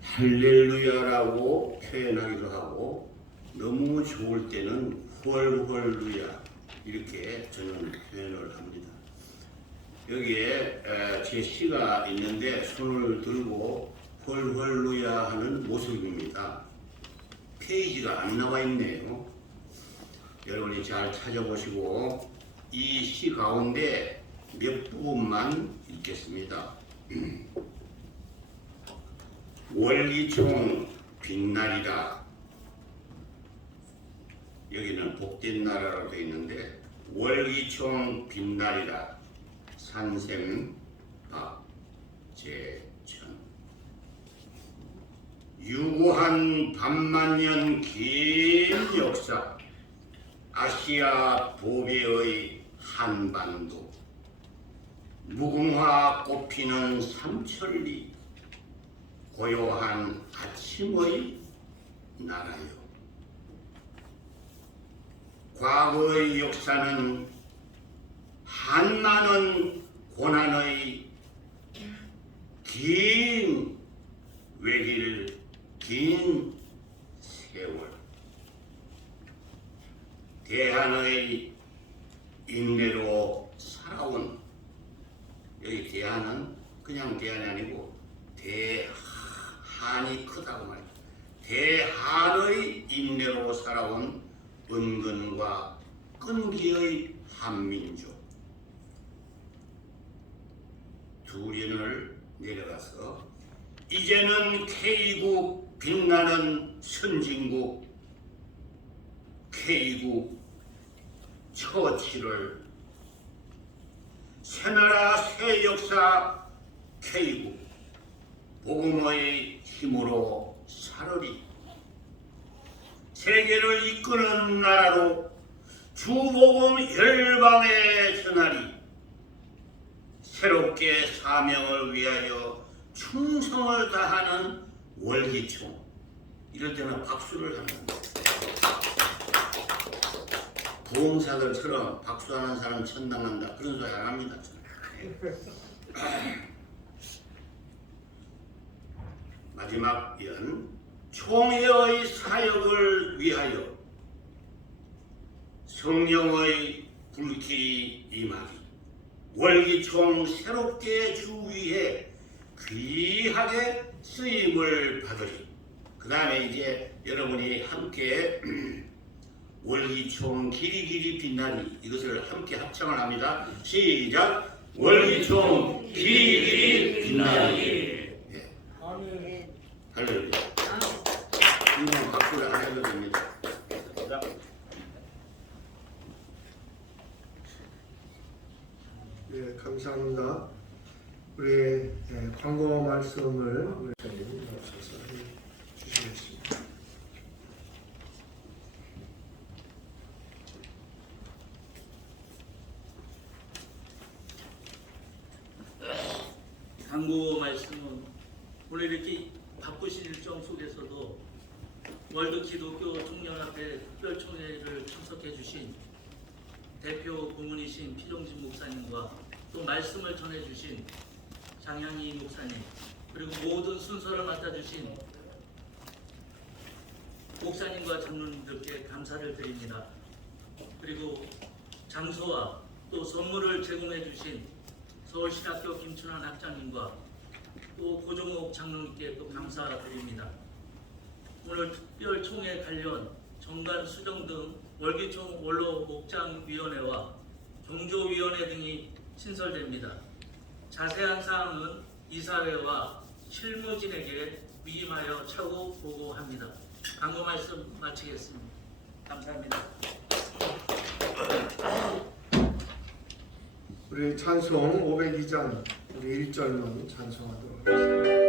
할렐루야라고 표현하기도 하고 너무 좋을 때는 헐헐루야 이렇게 저는 표현을 합니다. 여기에 제 시가 있는데 손을 들고 헐헐루야 하는 모습입니다. 페이지가 안 나와 있네요. 여러분이 잘 찾아보시고 이 시 가운데 몇 부분만 읽겠습니다. 월기총 빛날이라. 여기는 복된 나라로 되어 있는데 월기총 빛날이라. 산샘 박재천. 유구한 반만년 긴 역사. 아시아 보배의 한반도. 무궁화 꽃피는 삼천리. 고요한 아침의 나라요. 과거의 역사는 한많은 고난의 긴 외길, 긴 세월. 대한의 인내로 살아온, 여기 대한은 그냥 대한이 아니고 대한이 크다고 말입니다. 대한의 인내로 살아온 은근과 끈기의 한민족. 두련을 내려가서 이제는 K국 빛나는 선진국 K국 처치를 새나라 새 역사 K국 복음의 힘으로 살으리. 세계를 이끄는 나라로 주복음 열방에 전하리. 새롭게 사명을 위하여 충성을 다하는 월기총. 이럴 때는 박수를 하는 겁니다. 부흥사들처럼 박수하는 사람 천당 간다 그런 소리 안 합니다. 마지막 연 총회의 사역을 위하여 성령의 불길이 임하리. 월기총 새롭게 주 위에 귀하게 쓰임을 받으리. 그 다음에 이제 여러분이 함께 월기총 길이길이 빛나리 이것을 함께 합창을 합니다. 시작. 월기총 길이길이 빛나리. 예. 할렐루야. 이건 박수를 안 해도 됩니다. 자. 예, 감사합니다. 우리 광고 말씀을 우리 장로님 주시겠습니다. 광고 말씀은 오늘 이렇게 바쁘신 일정 속에서도 월드 기독교 총연합회 특별총회를 참석해 주신 대표 고문이신 피종진 목사님과 또 말씀을 전해 주신 장향희 목사님 그리고 모든 순서를 맡아주신 목사님과 장로님들께 감사를 드립니다. 그리고 장소와 또 선물을 제공해 주신 서울신학교 김춘환 학장님과 또 고종옥 장로님께 또 감사드립니다. 오늘 특별총회 관련 정관 수정 등 월기총 원로 목장위원회와 경조위원회 등이 신설됩니다. 자세한 사항은 이사회와 실무진에게 위임하여 차후 보고합니다. 광고 말씀 마치겠습니다. 감사합니다. 우리 찬송 502장 우리 1절만 찬송하도록 하겠습니다.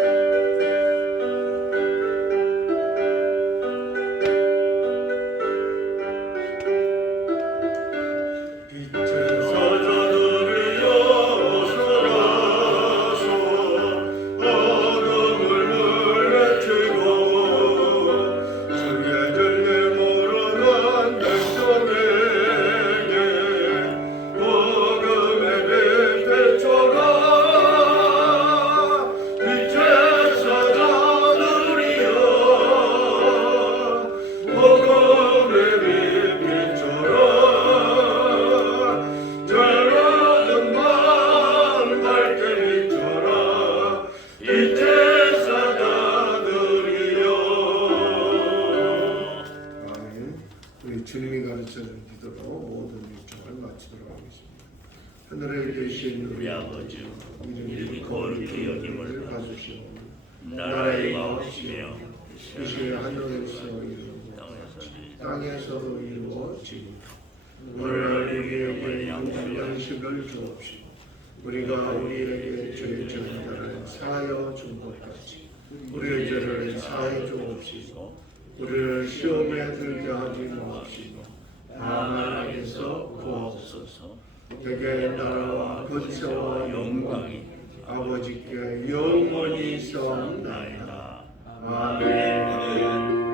주님이 가르쳐준 기도로 모든 일정을 마치도록 하겠습니다. 하늘에 계신 우리 아버지 이름이 거룩히 여김을 받으시오. 나라의 마옵시며 뜻이 하늘에서 이루고 땅에서도 이루어지고 오늘 우리에게 양식을 주옵시고 우리가 우리에게 죄 지은 자를 사하여 준 것 같이 우리의 죄를 사하여 주옵시고 우리를 시험에 들게 하지 마옵시고 다만 악에서 구하옵소서. 대개 나라와 권세와 영광이 아버지께 영원히 있사옵나이다. 아멘.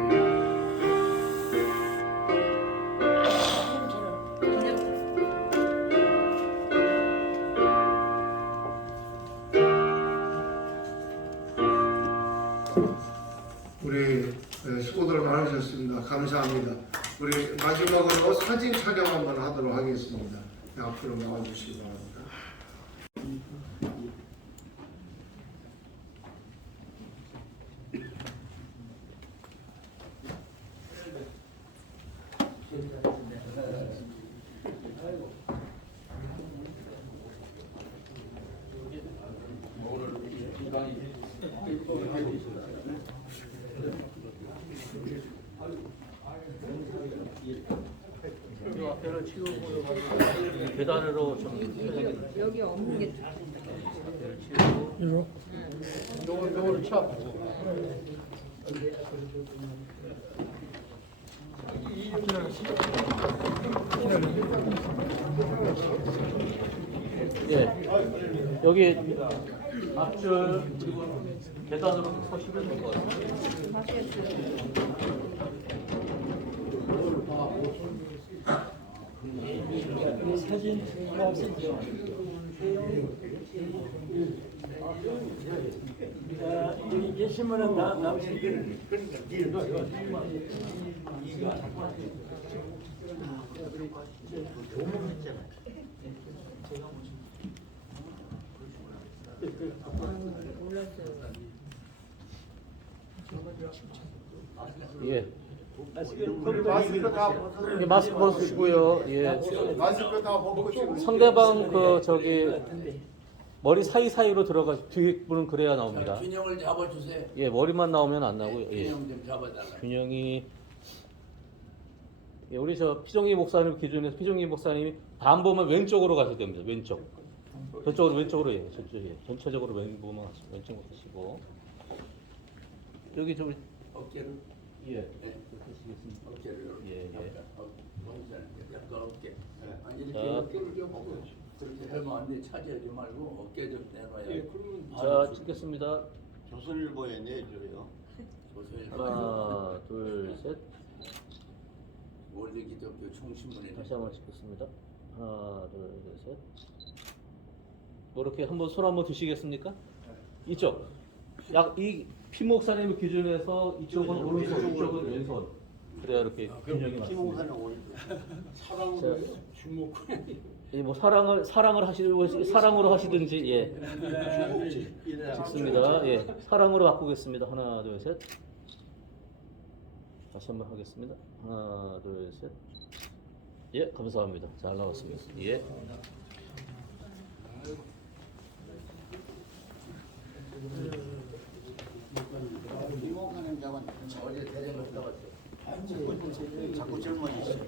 우리 수고들 많으셨습니다. 감사합니다. 우리 마지막으로 사진 촬영 한번 하도록 하겠습니다. 앞으로 나와주시기 바랍니다. 오늘 앞에를 치우고 계단으로 좀 여기 없는 게 요걸 쳐. 예. 여기 앞줄 그리고 계단으로 서시면 될 것 같아요. 여기 계시면은 남시길 예. 마스크 다 벗어. 예, 마스크 벗으시고요. 예. 마스크 다 벗고 지금. 상대방 그 저기 머리 사이사이로 들어가 뒤에 분은 그래야 나옵니다. 균형을 잡아주세요. 예, 머리만 나오면 안 나오고요. 예. 균형 좀 잡아달라. 균형이 예, 우리 저 피종기 목사님 기준에서 피종기 목사님이 반 보면 왼쪽으로 가셔야 됩니다. 왼쪽. 저쪽으로 왼쪽으로 예. 전체적으로 왼쪽으로 하시고 여기 저 어깨를 예. 하시겠습니다. 어깨를 예, 예. 약간 어깨. 아니 이렇게 자. 어깨를 좀 그렇게 하면 안 돼. 차지하지 말고 어깨 좀 내놔야. 자, 찍겠습니다. 조선일보에 내줘요. 하나, 둘, 셋. 월드 기독교 총신문에 다시 한번 찍겠습니다. 하나, 둘, 셋. 뭐 이렇게 한번 손 한번 드시겠습니까? 이쪽. 이 피목사님 기준에서 이쪽은 오른손, 이쪽은 왼손. 그래야 이렇게 균형이 맞습니다. 사랑으로 주목. 뭐 사랑을 하시고 사랑으로 하시든지 예. 찍습니다. 예. 사랑으로 바꾸겠습니다. 하나, 둘, 셋. 다시 한번 하겠습니다. 하나, 둘, 셋. 예, 감사합니다. 잘 나왔습니다. 예. 이모가는 자원 어제 대전 갔다 왔어요. 자꾸 젊어지시죠.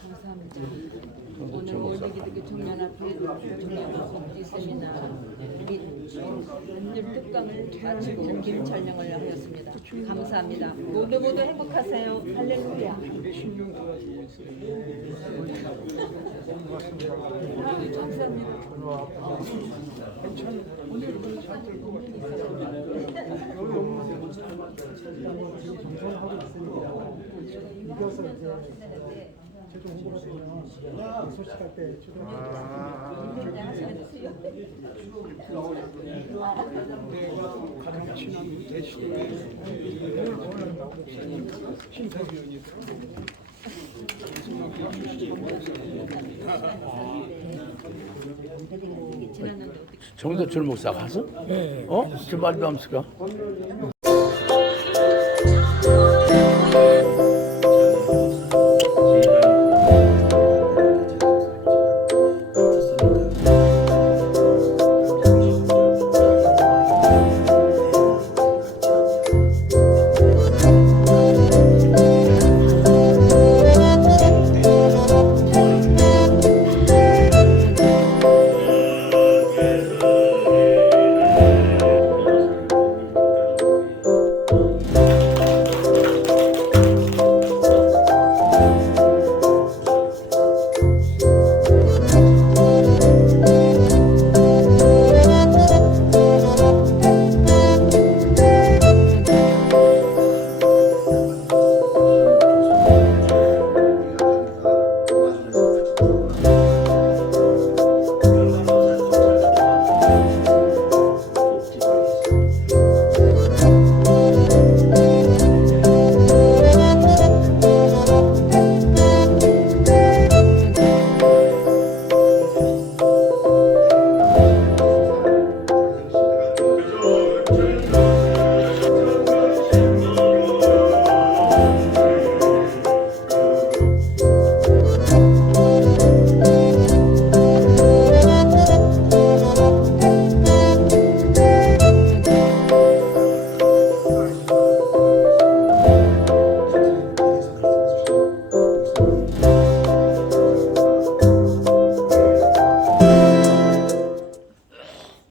감사합니다. 오늘 월드기독교 청년합회 청년복지 세미나 및 연립 특강을 마치고 김철령을 하였습니다. 감사합니다. 모두 행복하세요. 할렐루야. 가장 친한 대시고 심사위원이 지난번에 정도철 목사 가서? 네. 저 말도 안 쓰까?